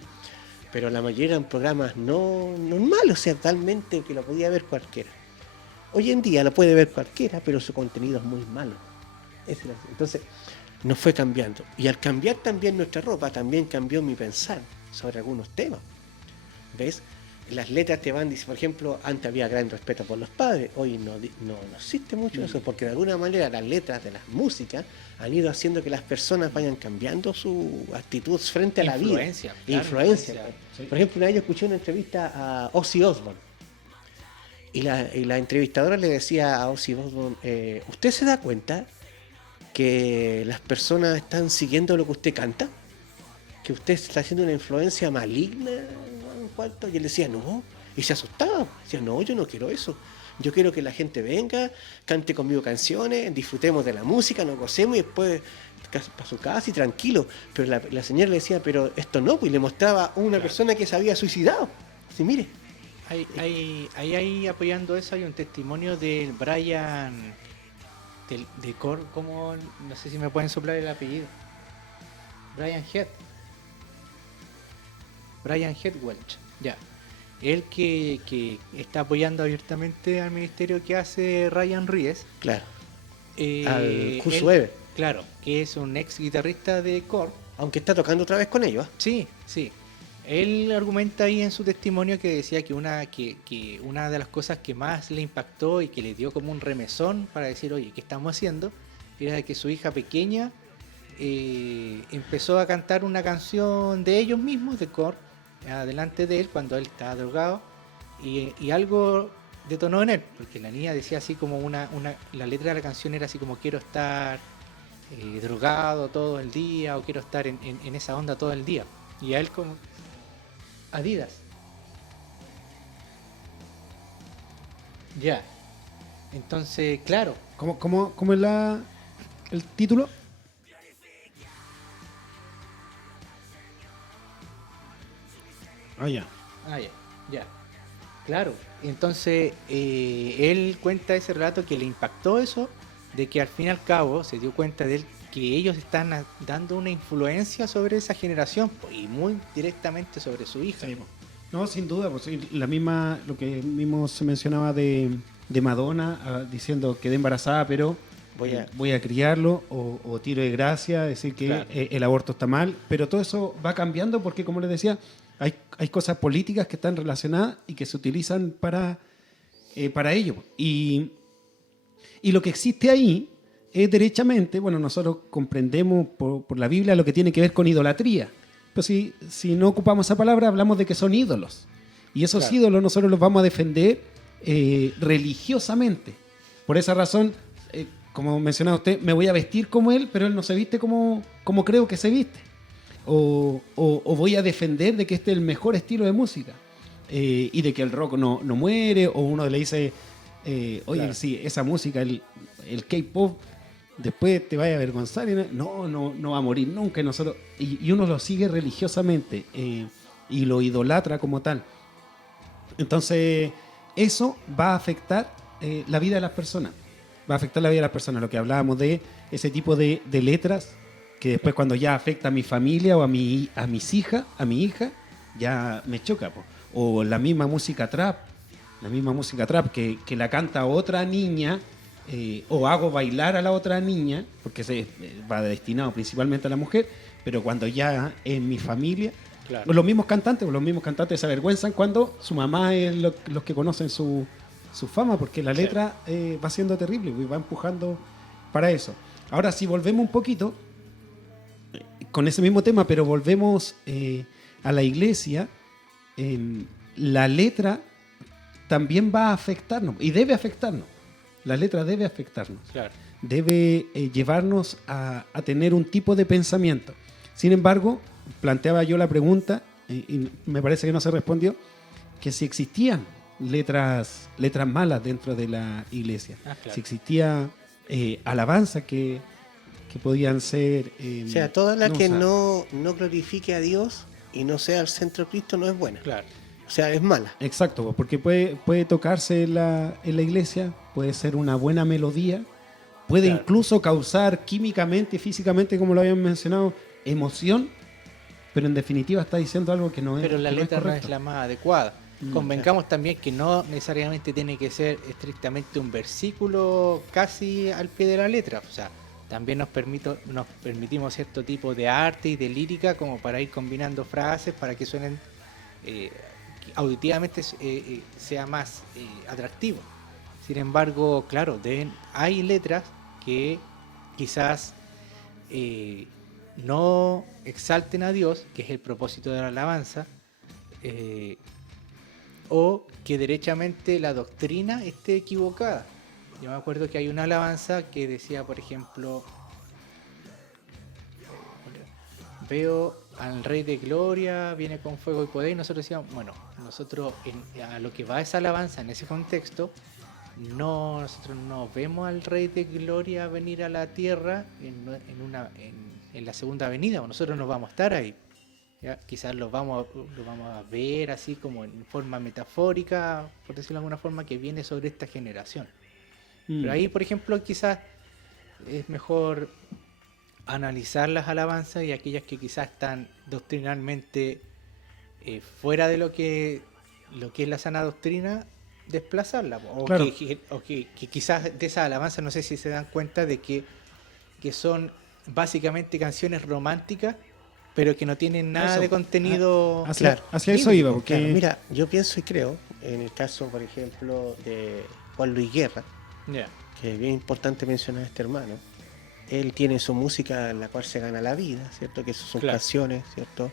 Pero la mayoría eran programas no normales, o sea, realmente que lo podía ver cualquiera. Hoy en día lo puede ver cualquiera, pero su contenido es muy malo. Entonces, nos fue cambiando. Y al cambiar también nuestra ropa, también cambió mi pensar sobre algunos temas. ¿Ves? Las letras te van diciendo, por ejemplo, antes había gran respeto por los padres, hoy no existe mucho eso, porque de alguna manera las letras de las músicas han ido haciendo que las personas vayan cambiando su actitud frente a la vida. Claro, Influencia. Sí. Por ejemplo, una vez yo escuché una entrevista a Ozzy Osbourne, y la entrevistadora le decía a Ozzy Osbourne, ¿usted se da cuenta que las personas están siguiendo lo que usted canta? ¿Que usted está haciendo una influencia maligna? Y él decía, no, y se asustaba. Decía, no, yo no quiero eso. Yo quiero que la gente venga, cante conmigo canciones, disfrutemos de la música, nos gocemos y después para su casa y tranquilo. Pero la señora le decía, pero esto no, pues y le mostraba a una persona que se había suicidado. Así, mire. Ahí apoyando eso hay un testimonio del Brian de Korn, como no sé si me pueden soplar el apellido. Brian Head Welch, ya. Él que está apoyando abiertamente al ministerio que hace Ryan Ries. Claro. Al Josué. Claro, que es un ex guitarrista de Korn. Aunque está tocando otra vez con ellos. Sí. Él argumenta ahí en su testimonio que decía que una de las cosas que más le impactó y que le dio como un remesón para decir, oye, ¿qué estamos haciendo? Era que su hija pequeña empezó a cantar una canción de ellos mismos, de Korn, delante de él cuando él estaba drogado, y algo detonó en él, porque la niña decía así como la letra de la canción era así como quiero estar drogado todo el día, o quiero estar en esa onda todo el día, y a él como Adidas. Ya. Entonces, claro. ¿Cómo es el título? Ya. Claro. Entonces, él cuenta ese relato que le impactó eso, de que al fin y al cabo se dio cuenta de él que ellos están dando una influencia sobre esa generación y muy directamente sobre su hija. Sí, no, sin duda, pues la misma, lo que mismo se mencionaba de Madonna, diciendo quedé embarazada, pero voy a criarlo, o tiro de gracia, decir que claro, el aborto está mal, pero todo eso va cambiando porque, como les decía, hay cosas políticas que están relacionadas y que se utilizan para ello. Y lo que existe ahí es derechamente, bueno, nosotros comprendemos por la Biblia lo que tiene que ver con idolatría. Pero si no ocupamos esa palabra, hablamos de que son ídolos. Y esos claro, ídolos nosotros los vamos a defender religiosamente. Por esa razón, como mencionaba usted, me voy a vestir como él, pero él no se viste como creo que se viste. O voy a defender de que este es el mejor estilo de música. Y de que el rock no muere, o uno le dice, oye, claro, sí, esa música, el K-pop, después te vaya a avergonzar y no va a morir nunca. Y uno lo sigue religiosamente y lo idolatra como tal. Entonces eso va a afectar la vida de las personas. Va a afectar la vida de las personas. Lo que hablábamos de ese tipo de letras que después cuando ya afecta a mi familia o a mi hija, ya me choca. Po. O la misma música trap que la canta otra niña, o hago bailar a la otra niña, porque se va destinado principalmente a la mujer, pero cuando ya en mi familia, claro, los mismos cantantes se avergüenzan cuando su mamá es los que conocen su fama, porque la letra va siendo terrible y va empujando para eso. Ahora, si volvemos un poquito con ese mismo tema, pero volvemos a la iglesia, la letra también va a afectarnos y debe afectarnos. La letra debe afectarnos, claro, debe llevarnos a tener un tipo de pensamiento. Sin embargo, planteaba yo la pregunta, y me parece que no se respondió, que si existían letras malas dentro de la iglesia, claro, si existía alabanza que podían ser... o sea, toda la que no glorifique a Dios y no sea el centro de Cristo no es buena. Claro. O sea, es mala. Exacto, porque puede tocarse en la iglesia, puede ser una buena melodía, puede claro, incluso causar químicamente y físicamente, como lo habían mencionado, emoción, pero en definitiva está diciendo algo que no es. Pero la letra no es la más adecuada. Convengamos también que no necesariamente tiene que ser estrictamente un versículo casi al pie de la letra. O sea, también nos permitimos cierto tipo de arte y de lírica como para ir combinando frases para que suenen auditivamente sea más atractivo. Sin embargo, claro, hay letras que quizás no exalten a Dios, que es el propósito de la alabanza, o que derechamente la doctrina esté equivocada. Yo me acuerdo que hay una alabanza que decía, por ejemplo, veo al Rey de Gloria, viene con fuego y poder, y nosotros decíamos, bueno, nosotros a lo que va esa alabanza en ese contexto, nosotros no vemos al Rey de Gloria venir a la tierra en la segunda venida, nosotros no vamos a estar ahí. ¿Ya? Quizás lo vamos a ver así como en forma metafórica, por decirlo de alguna forma, que viene sobre esta generación. Pero ahí, por ejemplo, quizás es mejor analizar las alabanzas y aquellas que quizás están doctrinalmente fuera de lo que es la sana doctrina, desplazarla. O, claro. que quizás de esas alabanzas, no sé si se dan cuenta de que son básicamente canciones románticas, pero que no tienen nada de contenido. Hacia eso iba. Porque... Claro, mira, yo pienso y creo, en el caso, por ejemplo, de Juan Luis Guerra, que es bien importante mencionar a este hermano. Él tiene su música en la cual se gana la vida, ¿cierto? Que son canciones, ¿cierto?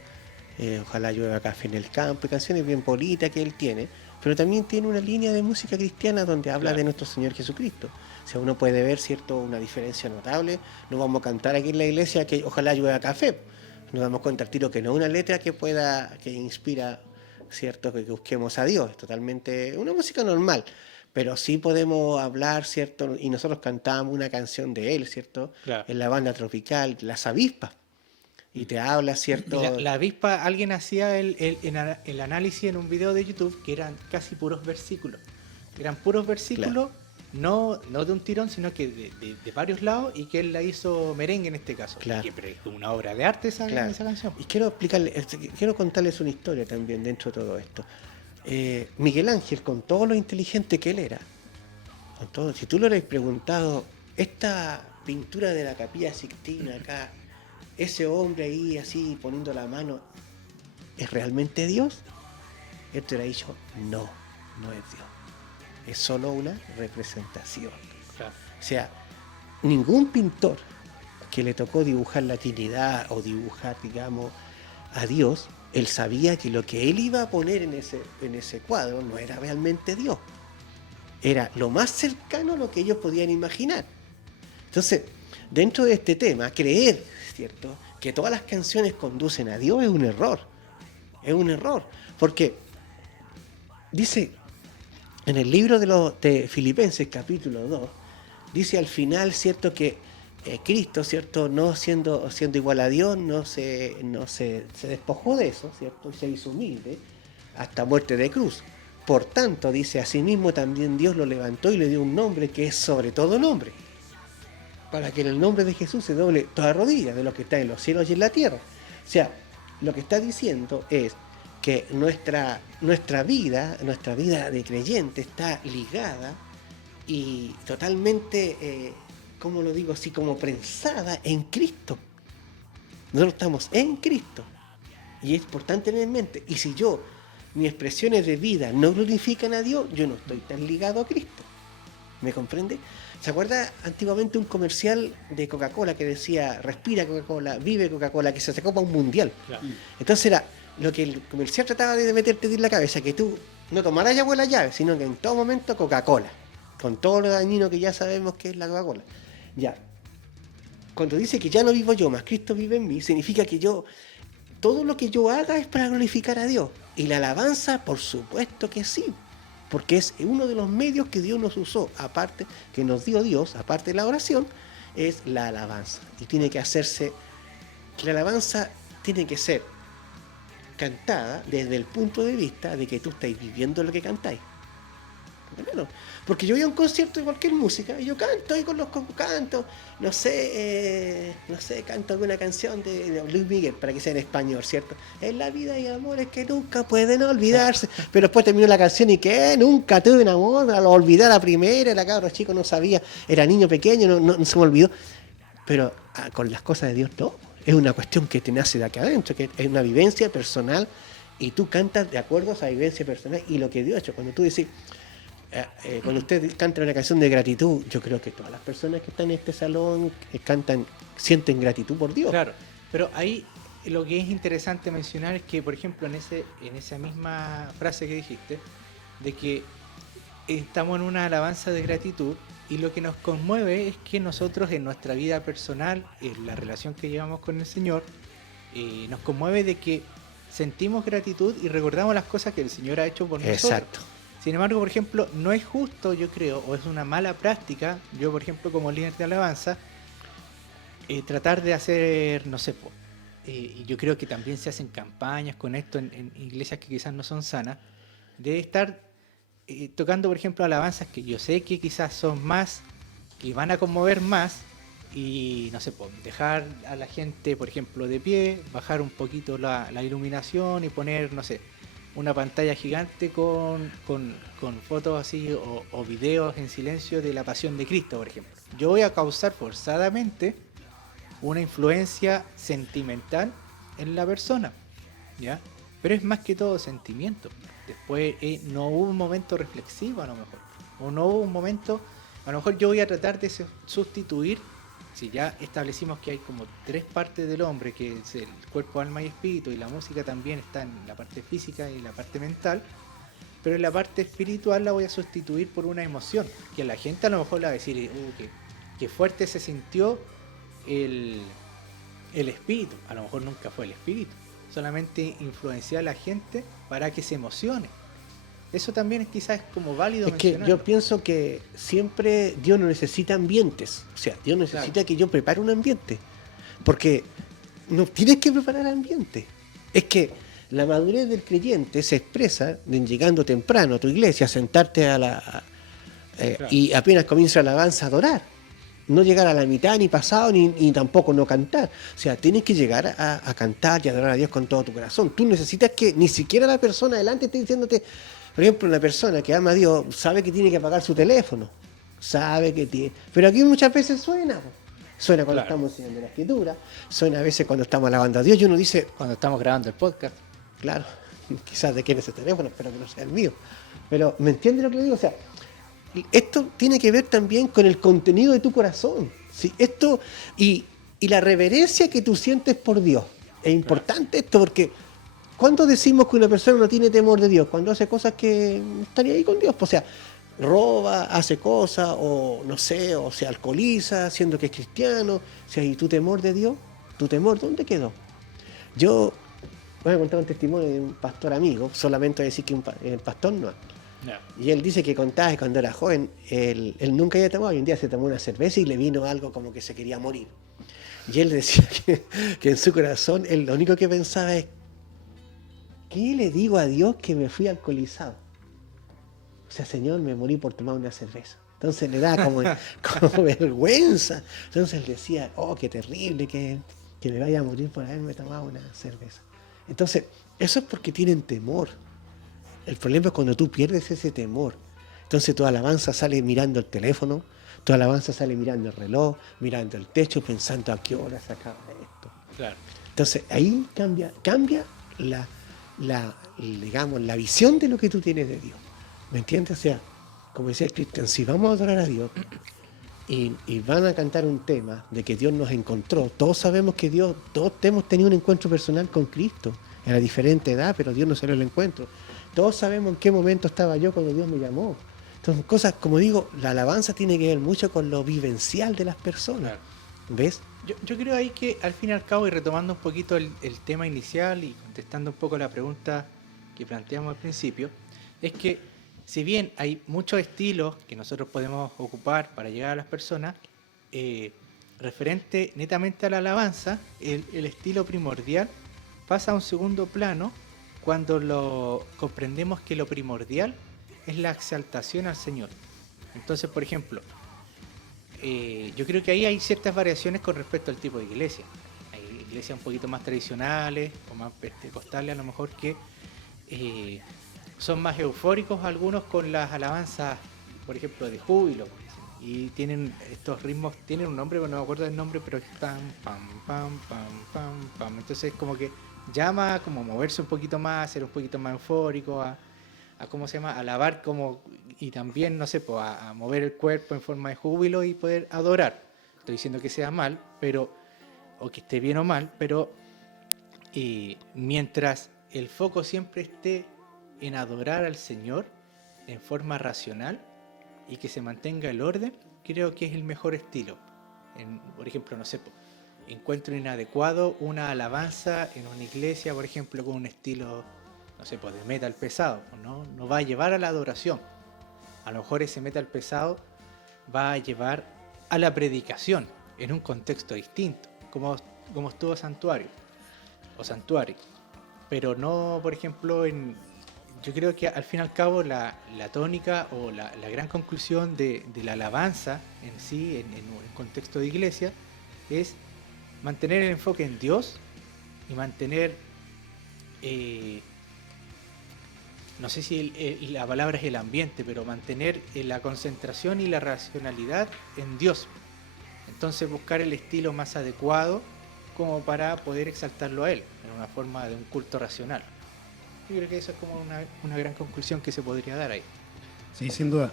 Ojalá llueva café en el campo, y canciones bien bonitas que él tiene, pero también tiene una línea de música cristiana donde habla de nuestro Señor Jesucristo. O sea, uno puede ver, ¿cierto?, una diferencia notable. No vamos a cantar aquí en la iglesia que ojalá llueva café. Nos damos cuenta al tiro que no es una letra que inspira, ¿cierto?, que busquemos a Dios. Es totalmente una música normal. Pero sí podemos hablar, ¿cierto? Y nosotros cantábamos una canción de él, ¿cierto? En la banda tropical, Las Avispas. Y te habla, ¿cierto? La avispa, alguien hacía el análisis en un video de YouTube que eran casi puros versículos. Eran puros versículos, no de un tirón, sino que de varios lados, y que él la hizo merengue en este caso. Claro. Que es una obra de arte esa canción. Y quiero contarles una historia también dentro de todo esto. Miguel Ángel, con todo lo inteligente que él era, si tú le hubieras preguntado, esta pintura de la Capilla Sixtina acá, ese hombre ahí así poniendo la mano, ¿es realmente Dios? Él te hubiera dicho, no es Dios, es solo una representación. O sea, ningún pintor que le tocó dibujar la Trinidad o dibujar, digamos, a Dios, él sabía que lo que él iba a poner en ese cuadro no era realmente Dios. Era lo más cercano a lo que ellos podían imaginar. Entonces, dentro de este tema, creer, ¿cierto?, que todas las canciones conducen a Dios es un error. Es un error. Porque dice en el libro de Filipenses, capítulo 2, dice al final, ¿cierto?, que Cristo, ¿cierto?, no siendo igual a Dios, no se despojó de eso, ¿cierto?, y se hizo humilde hasta muerte de cruz. Por tanto, dice, asimismo también Dios lo levantó y le dio un nombre que es sobre todo nombre, para que en el nombre de Jesús se doble toda rodilla de lo que está en los cielos y en la tierra. O sea, lo que está diciendo es que nuestra vida de creyente está ligada y totalmente... ¿cómo lo digo así? Como prensada en Cristo. Nosotros estamos en Cristo. Y es importante tener en mente. Y si mis expresiones de vida no glorifican a Dios, yo no estoy tan ligado a Cristo. ¿Me comprende? ¿Se acuerda antiguamente un comercial de Coca-Cola que decía, respira Coca-Cola, vive Coca-Cola, que se sacó para un mundial? Claro. Entonces era lo que el comercial trataba de meterte en la cabeza, que tú no tomaras agua de la llave, sino que en todo momento Coca-Cola, con todo lo dañino que ya sabemos que es la Coca-Cola. Ya, cuando dice que ya no vivo yo, más Cristo vive en mí, significa que todo lo que yo haga es para glorificar a Dios. Y la alabanza, por supuesto que sí, porque es uno de los medios que Dios nos usó, aparte, que nos dio Dios, aparte de la oración, es la alabanza. Y tiene que hacerse, que la alabanza tiene que ser cantada desde el punto de vista de que tú estáis viviendo lo que cantáis. Bueno, porque yo voy a un concierto de cualquier música y yo canto y con los canto, no sé, canto alguna canción de Luis Miguel para que sea en español, ¿cierto? En la vida hay amores que nunca pueden olvidarse, pero después terminó la canción y que nunca tuve un amor, lo olvidé a la primera, la cabra chico no sabía, era niño pequeño, no se me olvidó, pero con las cosas de Dios no, es una cuestión que te nace de acá adentro, que es una vivencia personal y tú cantas de acuerdo a esa vivencia personal y lo que Dios ha hecho. Cuando tú decís, cuando usted canta una canción de gratitud, yo creo que todas las personas que están en este salón sienten gratitud por Dios. Claro, pero ahí lo que es interesante mencionar es que, por ejemplo, en esa misma frase que dijiste, de que estamos en una alabanza de gratitud y lo que nos conmueve es que nosotros en nuestra vida personal, en la relación que llevamos con el Señor, nos conmueve de que sentimos gratitud y recordamos las cosas que el Señor ha hecho por nosotros. Exacto. Sin embargo, por ejemplo, no es justo, yo creo, o es una mala práctica, yo por ejemplo como líder de alabanza, tratar de hacer, no sé, y yo creo que también se hacen campañas con esto en iglesias que quizás no son sanas, de estar tocando, por ejemplo, alabanzas que yo sé que quizás son más, que van a conmover más, y no sé, dejar a la gente, por ejemplo, de pie, bajar un poquito la iluminación y poner, no sé, una pantalla gigante con fotos así o videos en silencio de la pasión de Cristo, por ejemplo. Yo voy a causar forzadamente una influencia sentimental en la persona, ¿ya? Pero es más que todo sentimiento. Después no hubo un momento reflexivo a lo mejor, o no hubo un momento, a lo mejor yo voy a tratar de sustituir, si ya establecimos que hay como 3 partes del hombre, que es el cuerpo, alma y espíritu, y la música también está en la parte física y la parte mental, pero en la parte espiritual la voy a sustituir por una emoción, que la gente a lo mejor la va a decir, que fuerte se sintió el espíritu, a lo mejor nunca fue el espíritu, solamente influenciar a la gente para que se emocione. Eso también quizás es como válido es que mencionarlo. yo pienso que siempre Dios no necesita ambientes, o sea, Dios necesita que yo prepare un ambiente, porque no tienes que preparar ambiente, es que la madurez del creyente se expresa en llegando temprano a tu iglesia, sentarte y apenas comienza la alabanza a adorar, no llegar a la mitad ni pasado ni tampoco no cantar, o sea, tienes que llegar a cantar y adorar a Dios con todo tu corazón. Tú necesitas que ni siquiera la persona delante esté diciéndote. Por ejemplo, una persona que ama a Dios sabe que tiene que apagar su teléfono, sabe que tiene... Pero aquí muchas veces suena cuando estamos enseñando la escritura, suena a veces cuando estamos alabando a Dios y uno dice... Cuando estamos grabando el podcast. Claro, quizás de quién es ese teléfono, espero que no sea el mío. Pero, ¿me entiendes lo que le digo? O sea, esto tiene que ver también con el contenido de tu corazón, ¿sí? Esto y la reverencia que tú sientes por Dios. Es importante esto porque... ¿Cuándo decimos que una persona no tiene temor de Dios? Cuando hace cosas que no estaría ahí con Dios. O sea, roba, hace cosas, o no sé, o se alcoholiza, siendo que es cristiano. O sea, ¿y tu temor de Dios? ¿Tu temor dónde quedó? Yo voy a contar un testimonio de un pastor amigo, solamente voy a decir que el pastor no. Y él dice que contaba que cuando era joven, él nunca había tomado, y un día se tomó una cerveza y le vino algo como que se quería morir. Y él decía que en su corazón, él lo único que pensaba es, ¿qué le digo a Dios que me fui alcoholizado? O sea, Señor, me morí por tomar una cerveza. Entonces le da como vergüenza. Entonces él decía, oh, qué terrible que me vaya a morir por haberme tomado una cerveza. Entonces, eso es porque tienen temor. El problema es cuando tú pierdes ese temor. Entonces tu alabanza sale mirando el teléfono, tu alabanza sale mirando el reloj, mirando el techo, pensando a qué hora se acaba esto. Claro. Entonces ahí cambia digamos, la visión de lo que tú tienes de Dios. ¿Me entiendes? O sea, como decía Cristian, si vamos a adorar a Dios y van a cantar un tema de que Dios nos encontró, todos sabemos que todos hemos tenido un encuentro personal con Cristo, en la diferente edad, pero Dios nos salió el encuentro. Todos sabemos en qué momento estaba yo cuando Dios me llamó. Entonces, cosas, como digo, la alabanza tiene que ver mucho con lo vivencial de las personas. Claro. ¿Ves? Yo creo ahí que al fin y al cabo, y retomando un poquito el tema inicial y contestando un poco la pregunta que planteamos al principio, es que si bien hay muchos estilos que nosotros podemos ocupar para llegar a las personas, referente netamente a la alabanza, el estilo primordial pasa a un segundo plano cuando comprendemos que lo primordial es la exaltación al Señor. Entonces, por ejemplo, yo creo que ahí hay ciertas variaciones con respecto al tipo de iglesia. Hay iglesias un poquito más tradicionales o más pentecostales a lo mejor que son más eufóricos algunos con las alabanzas, por ejemplo, de júbilo. Y tienen estos ritmos, tienen un nombre, bueno, no me acuerdo del nombre, pero es pam, pam, pam, pam, pam, pam. Entonces como que llama como a moverse un poquito más, ser un poquito más eufórico, a ¿cómo se llama? Alabar como, y también, no sé, pues, a mover el cuerpo en forma de júbilo y poder adorar. Estoy diciendo que sea mal, pero, o que esté bien o mal, pero mientras el foco siempre esté en adorar al Señor en forma racional y que se mantenga el orden, creo que es el mejor estilo. Por ejemplo, no sé, pues, encuentro inadecuado una alabanza en una iglesia, por ejemplo, con un estilo, no sé, pues de metal pesado, no va a llevar a la adoración. A lo mejor ese metal pesado va a llevar a la predicación en un contexto distinto, como estuvo Santuario o Santuario. Pero no, por ejemplo, yo creo que al fin y al cabo la tónica o la gran conclusión de la alabanza en sí, en un contexto de iglesia, es mantener el enfoque en Dios y mantener, no sé si la palabra es el ambiente, pero mantener la concentración y la racionalidad en Dios. Entonces buscar el estilo más adecuado como para poder exaltarlo a Él, en una forma de un culto racional. Yo creo que eso es como una gran conclusión que se podría dar ahí. Sí, sin duda.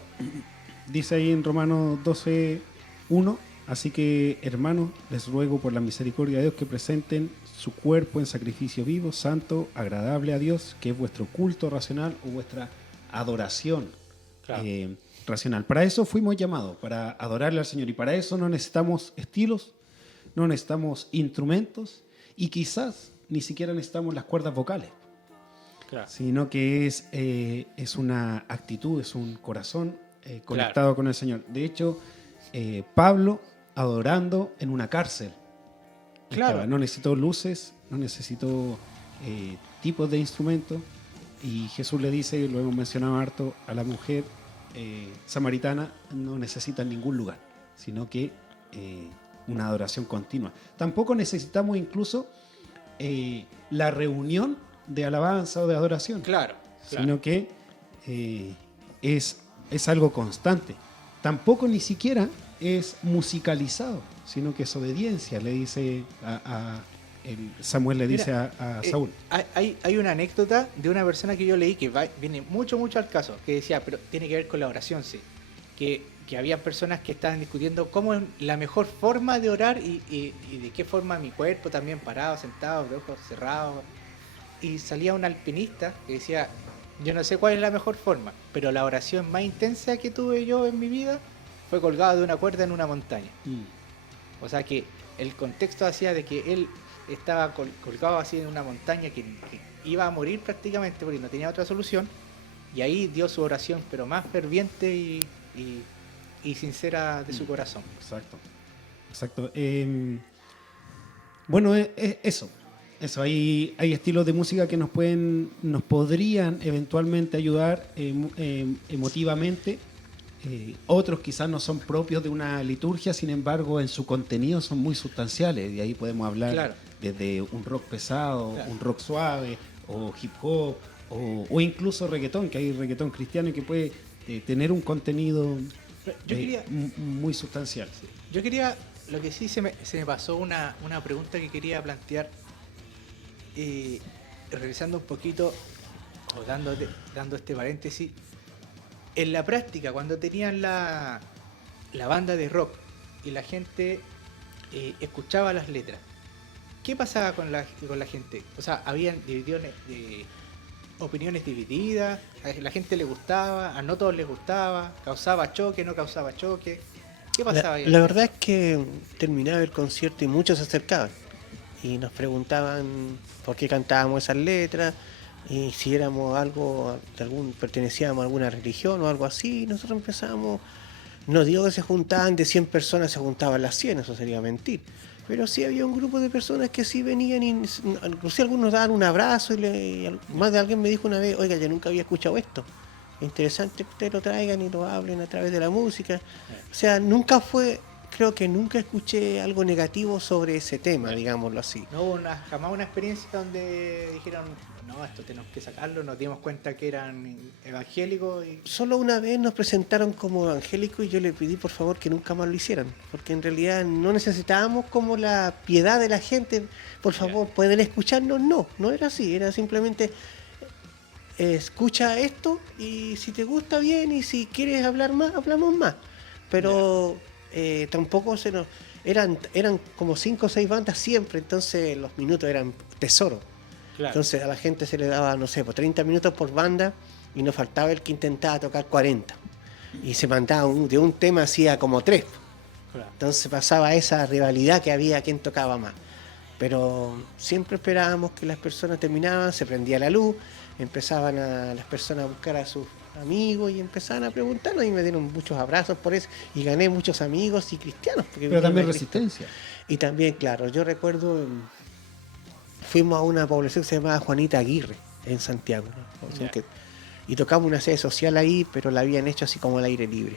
Dice ahí en Romanos 12:1, así que, hermanos, les ruego por la misericordia de Dios que presenten su cuerpo en sacrificio vivo, santo, agradable a Dios, que es vuestro culto racional o vuestra adoración racional. Para eso fuimos llamados, para adorarle al Señor, y para eso no necesitamos estilos, no necesitamos instrumentos, y quizás ni siquiera necesitamos las cuerdas vocales. Claro. Sino que es una actitud, es un corazón conectado con el Señor. De hecho, Pablo adorando en una cárcel. Claro. No necesitó luces, no necesitó tipos de instrumentos. Y Jesús le dice, lo hemos mencionado harto, a la mujer samaritana no necesita ningún lugar, sino que una adoración continua. Tampoco necesitamos incluso la reunión de alabanza o de adoración, sino que es algo constante. Tampoco ni siquiera es musicalizado, sino que es obediencia, le dice Samuel le dice a Saúl. Hay una anécdota de una persona que yo leí que viene mucho al caso, que decía, pero tiene que ver con la oración, sí, que había personas que estaban discutiendo cómo es la mejor forma de orar y de qué forma mi cuerpo también parado, sentado, de ojos cerrados. Y salía un alpinista que decía, yo no sé cuál es la mejor forma, pero la oración más intensa que tuve yo en mi vida fue colgado de una cuerda en una montaña. O sea que el contexto hacía de que él estaba colgado así en una montaña que iba a morir prácticamente porque no tenía otra solución, y ahí dio su oración, pero más ferviente y sincera de su corazón. Exacto. Bueno, eso, hay estilos de música que nos podrían eventualmente ayudar emotivamente. Otros quizás no son propios de una liturgia, sin embargo en su contenido son muy sustanciales, y ahí podemos hablar desde un rock pesado, un rock suave, o hip hop, o incluso reggaetón, que hay reggaetón cristiano que puede tener un contenido muy sustancial. Yo quería, lo que sí se me pasó una pregunta que quería plantear, revisando un poquito, o dando este paréntesis. En la práctica, cuando tenían la banda de rock y la gente escuchaba las letras, ¿qué pasaba con la gente? O sea, habían opiniones divididas, a la gente le gustaba, a no todos les gustaba, causaba choque, no causaba choque. ¿Qué pasaba ahí? La verdad es que terminaba el concierto y muchos se acercaban y nos preguntaban por qué cantábamos esas letras, y si éramos pertenecíamos a alguna religión o algo así. Nosotros empezábamos, no digo que se juntaban de 100 personas, se juntaban las 100, eso sería mentir, pero sí había un grupo de personas que sí venían, y incluso algunos daban un abrazo, y más de alguien me dijo una vez, oiga, yo nunca había escuchado esto, interesante que ustedes lo traigan y lo hablen a través de la música. O sea, creo que nunca escuché algo negativo sobre ese tema, digámoslo así. No hubo jamás una experiencia donde dijeron, no, esto tenemos que sacarlo, nos dimos cuenta que eran evangélicos y... Solo una vez nos presentaron como evangélicos y yo le pedí por favor que nunca más lo hicieran, porque en realidad no necesitábamos como la piedad de la gente, por favor, ¿pueden escucharnos? No era así, era simplemente escucha esto y si te gusta bien y si quieres hablar más, hablamos más. Pero tampoco eran como 5 o 6 bandas siempre, entonces los minutos eran tesoro. Claro. Entonces a la gente se le daba, no sé, 30 minutos por banda y nos faltaba el que intentaba tocar 40. Y se mandaba de un tema hacía como 3. Claro. Entonces pasaba esa rivalidad que había quien tocaba más. Pero siempre esperábamos que las personas terminaban, se prendía la luz, empezaban las personas a buscar a sus amigos y empezaban a preguntarnos y me dieron muchos abrazos por eso y gané muchos amigos y cristianos. Pero también resistencia. Y también, claro, yo recuerdo, fuimos a una población que se llamaba Juanita Aguirre, en Santiago, ¿no? Y tocamos una sede social ahí, pero la habían hecho así como al aire libre.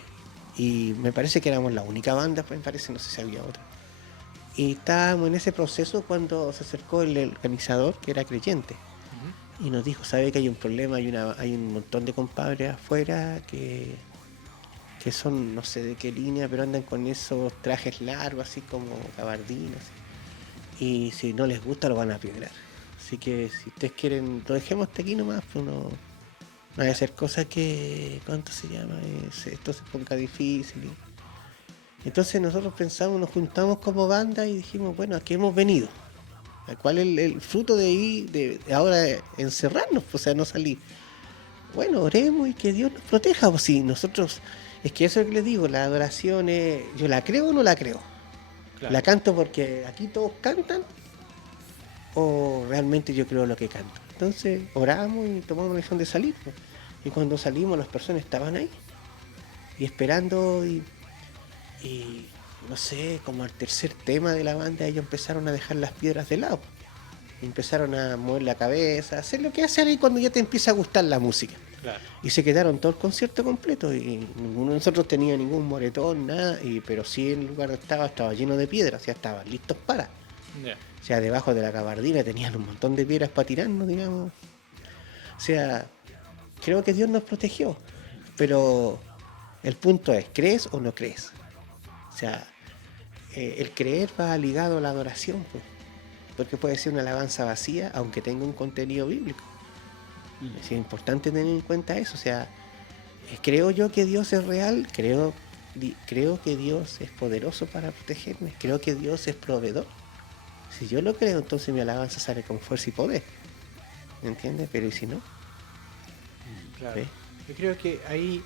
Y me parece que éramos la única banda, pues me parece, no sé si había otra. Y estábamos en ese proceso cuando se acercó el organizador, que era creyente, y nos dijo, ¿sabe que hay un problema? Hay un montón de compadres afuera que son, no sé de qué línea, pero andan con esos trajes largos, así como gabardinas. Y si no les gusta, lo van a piedrar. Así que si ustedes quieren, lo dejemos hasta aquí nomás, pues no vaya a ser cosa que, ¿cuánto se llama? Esto se ponga difícil. Entonces nosotros pensamos, nos juntamos como banda y dijimos, bueno, ¿a qué hemos venido? ¿Cuál es el fruto de ahora encerrarnos? O sea, no salir. Bueno, oremos y que Dios nos proteja. Pues sí, nosotros, es que eso es lo que les digo, la adoración es, ¿yo la creo o no la creo? Claro. ¿La canto porque aquí todos cantan? ¿O realmente yo creo lo que canto? Entonces oramos y tomamos la decisión de salir. Pues. Y cuando salimos las personas estaban ahí. Y esperando y no sé, como al tercer tema de la banda ellos empezaron a dejar las piedras de lado. Empezaron a mover la cabeza, a hacer lo que hacen ahí cuando ya te empieza a gustar la música. Claro. Y se quedaron todo el concierto completo y ninguno de nosotros tenía ningún moretón, nada, pero sí el lugar estaba lleno de piedras, ya estaban listos para. Yeah. O sea, debajo de la gabardina tenían un montón de piedras para tirarnos, digamos. O sea, creo que Dios nos protegió, pero el punto es, ¿crees o no crees? O sea, el creer va ligado a la adoración, pues, porque puede ser una alabanza vacía, aunque tenga un contenido bíblico. Es importante tener en cuenta eso. O sea, creo yo que Dios es real, creo que Dios es poderoso para protegerme, creo que Dios es proveedor. Si yo lo creo, entonces mi alabanza sale con fuerza y poder. ¿Me entiendes? Pero ¿y si no? Claro. ¿Ves? Yo creo que ahí,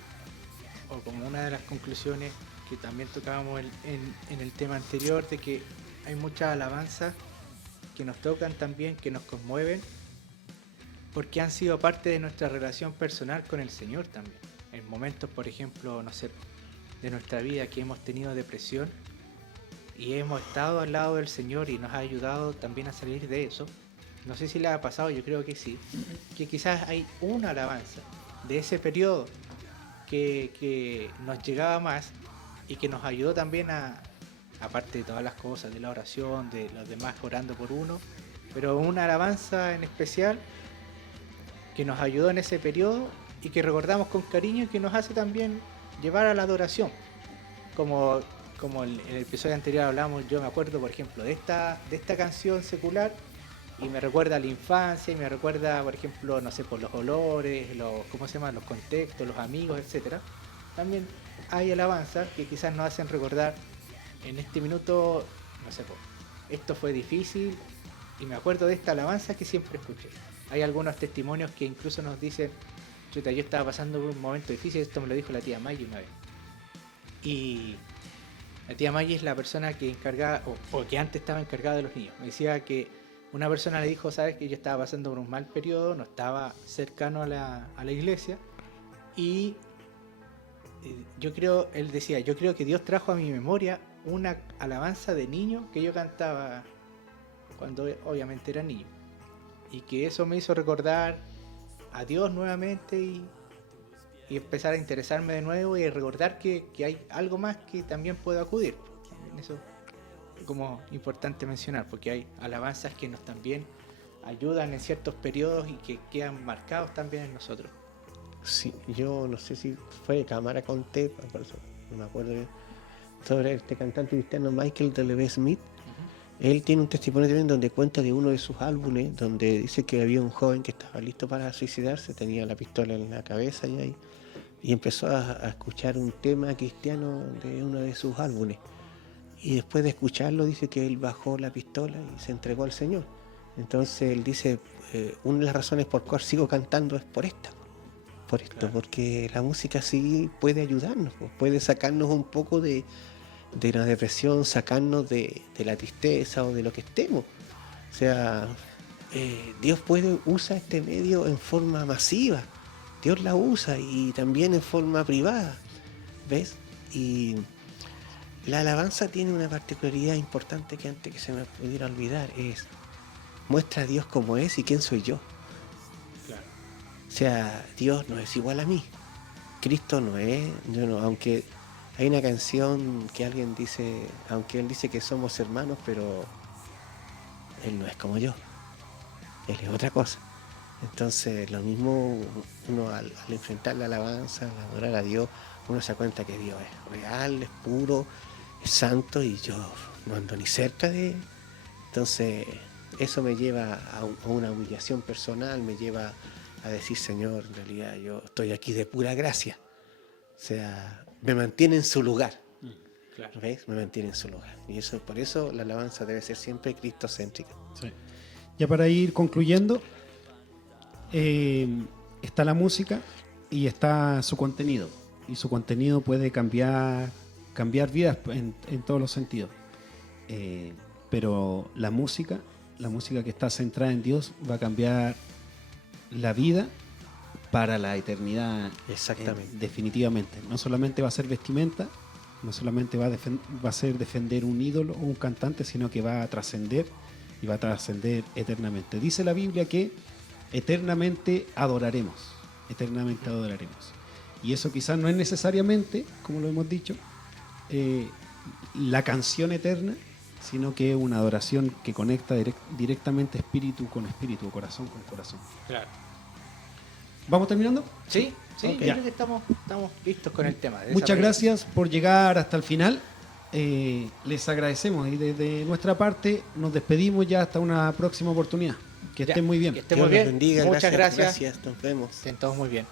o como una de las conclusiones que también tocábamos en el tema anterior, de que hay muchas alabanzas que nos tocan también, que nos conmueven, porque han sido parte de nuestra relación personal con el Señor también. En momentos, por ejemplo, no sé, de nuestra vida que hemos tenido depresión y hemos estado al lado del Señor y nos ha ayudado también a salir de eso. No sé si le ha pasado, yo creo que sí, que quizás hay una alabanza de ese periodo que nos llegaba más y que nos ayudó también aparte de todas las cosas, de la oración, de los demás orando por uno, pero una alabanza en especial que nos ayudó en ese periodo y que recordamos con cariño y que nos hace también llevar a la adoración. Como en el episodio anterior hablamos, yo me acuerdo, por ejemplo, de esta canción secular y me recuerda a la infancia y me recuerda, por ejemplo, no sé, por los olores, ¿cómo se llama? Los contextos, los amigos, etcétera. También hay alabanzas que quizás nos hacen recordar en este minuto, no sé, esto fue difícil y me acuerdo de esta alabanza que siempre escuché. Hay algunos testimonios que incluso nos dicen, chuta, yo estaba pasando por un momento difícil, esto me lo dijo la tía Maggie una vez. Y la tía Maggie es la persona que encargaba, o que antes estaba encargada de los niños. Me decía que una persona le dijo, sabes que yo estaba pasando por un mal periodo, no estaba cercano a la iglesia, y él decía, yo creo que Dios trajo a mi memoria una alabanza de niño que yo cantaba cuando obviamente era niño. Y que eso me hizo recordar a Dios nuevamente y empezar a interesarme de nuevo y recordar que hay algo más que también puedo acudir. Eso es como importante mencionar, porque hay alabanzas que nos también ayudan en ciertos periodos y que quedan marcados también en nosotros. Sí, yo no sé si fue de cámara, conté, por eso no me acuerdo bien, sobre este cantante cristiano Michael W. Smith. Él tiene un testimonio también donde cuenta de uno de sus álbumes, donde dice que había un joven que estaba listo para suicidarse, tenía la pistola en la cabeza y empezó a escuchar un tema cristiano de uno de sus álbumes. Y después de escucharlo dice que él bajó la pistola y se entregó al Señor. Entonces él dice, una de las razones por cual sigo cantando es por esto, claro, porque la música sí puede ayudarnos, pues, puede sacarnos un poco de la depresión, sacarnos de la tristeza o de lo que estemos. O sea, Dios usa este medio en forma masiva, Dios la usa y también en forma privada, ¿ves? Y la alabanza tiene una particularidad importante que antes que se me pudiera olvidar, es muestra a Dios como es y quién soy yo. Claro. O sea, Dios no es igual a mí, Cristo no es, yo no, aunque hay una canción que alguien dice, aunque él dice que somos hermanos, pero él no es como yo, él es otra cosa. Entonces lo mismo uno al enfrentar la alabanza, al adorar a Dios, uno se da cuenta que Dios es real, es puro, es santo y yo no ando ni cerca de él. Entonces eso me lleva a una humillación personal, me lleva a decir, Señor, en realidad yo estoy aquí de pura gracia. O sea, me mantiene en su lugar. Claro. ¿Ves? Me mantiene en su lugar. Y eso, por eso la alabanza debe ser siempre cristocéntrica. Sí. Ya para ir concluyendo, está la música y está su contenido. Y su contenido puede cambiar vidas en todos los sentidos. Pero la música que está centrada en Dios va a cambiar la vida para la eternidad. Exactamente. Definitivamente. No solamente va a ser vestimenta, no solamente va a ser defender un ídolo o un cantante, sino que va a trascender y va a trascender eternamente. Dice la Biblia que eternamente adoraremos. Eternamente adoraremos. Y eso quizás no es necesariamente, como lo hemos dicho, la canción eterna, sino que es una adoración que conecta directamente espíritu con espíritu, corazón con corazón. Claro. ¿Vamos terminando? Sí, Ok. yo creo que estamos listos con el tema. Muchas gracias por llegar hasta el final. Les agradecemos y desde nuestra parte nos despedimos ya hasta una próxima oportunidad. Que estén muy bien. Que estén Dios muy los bien. bendiga. Muchas gracias. Gracias, nos vemos. Estén todos muy bien.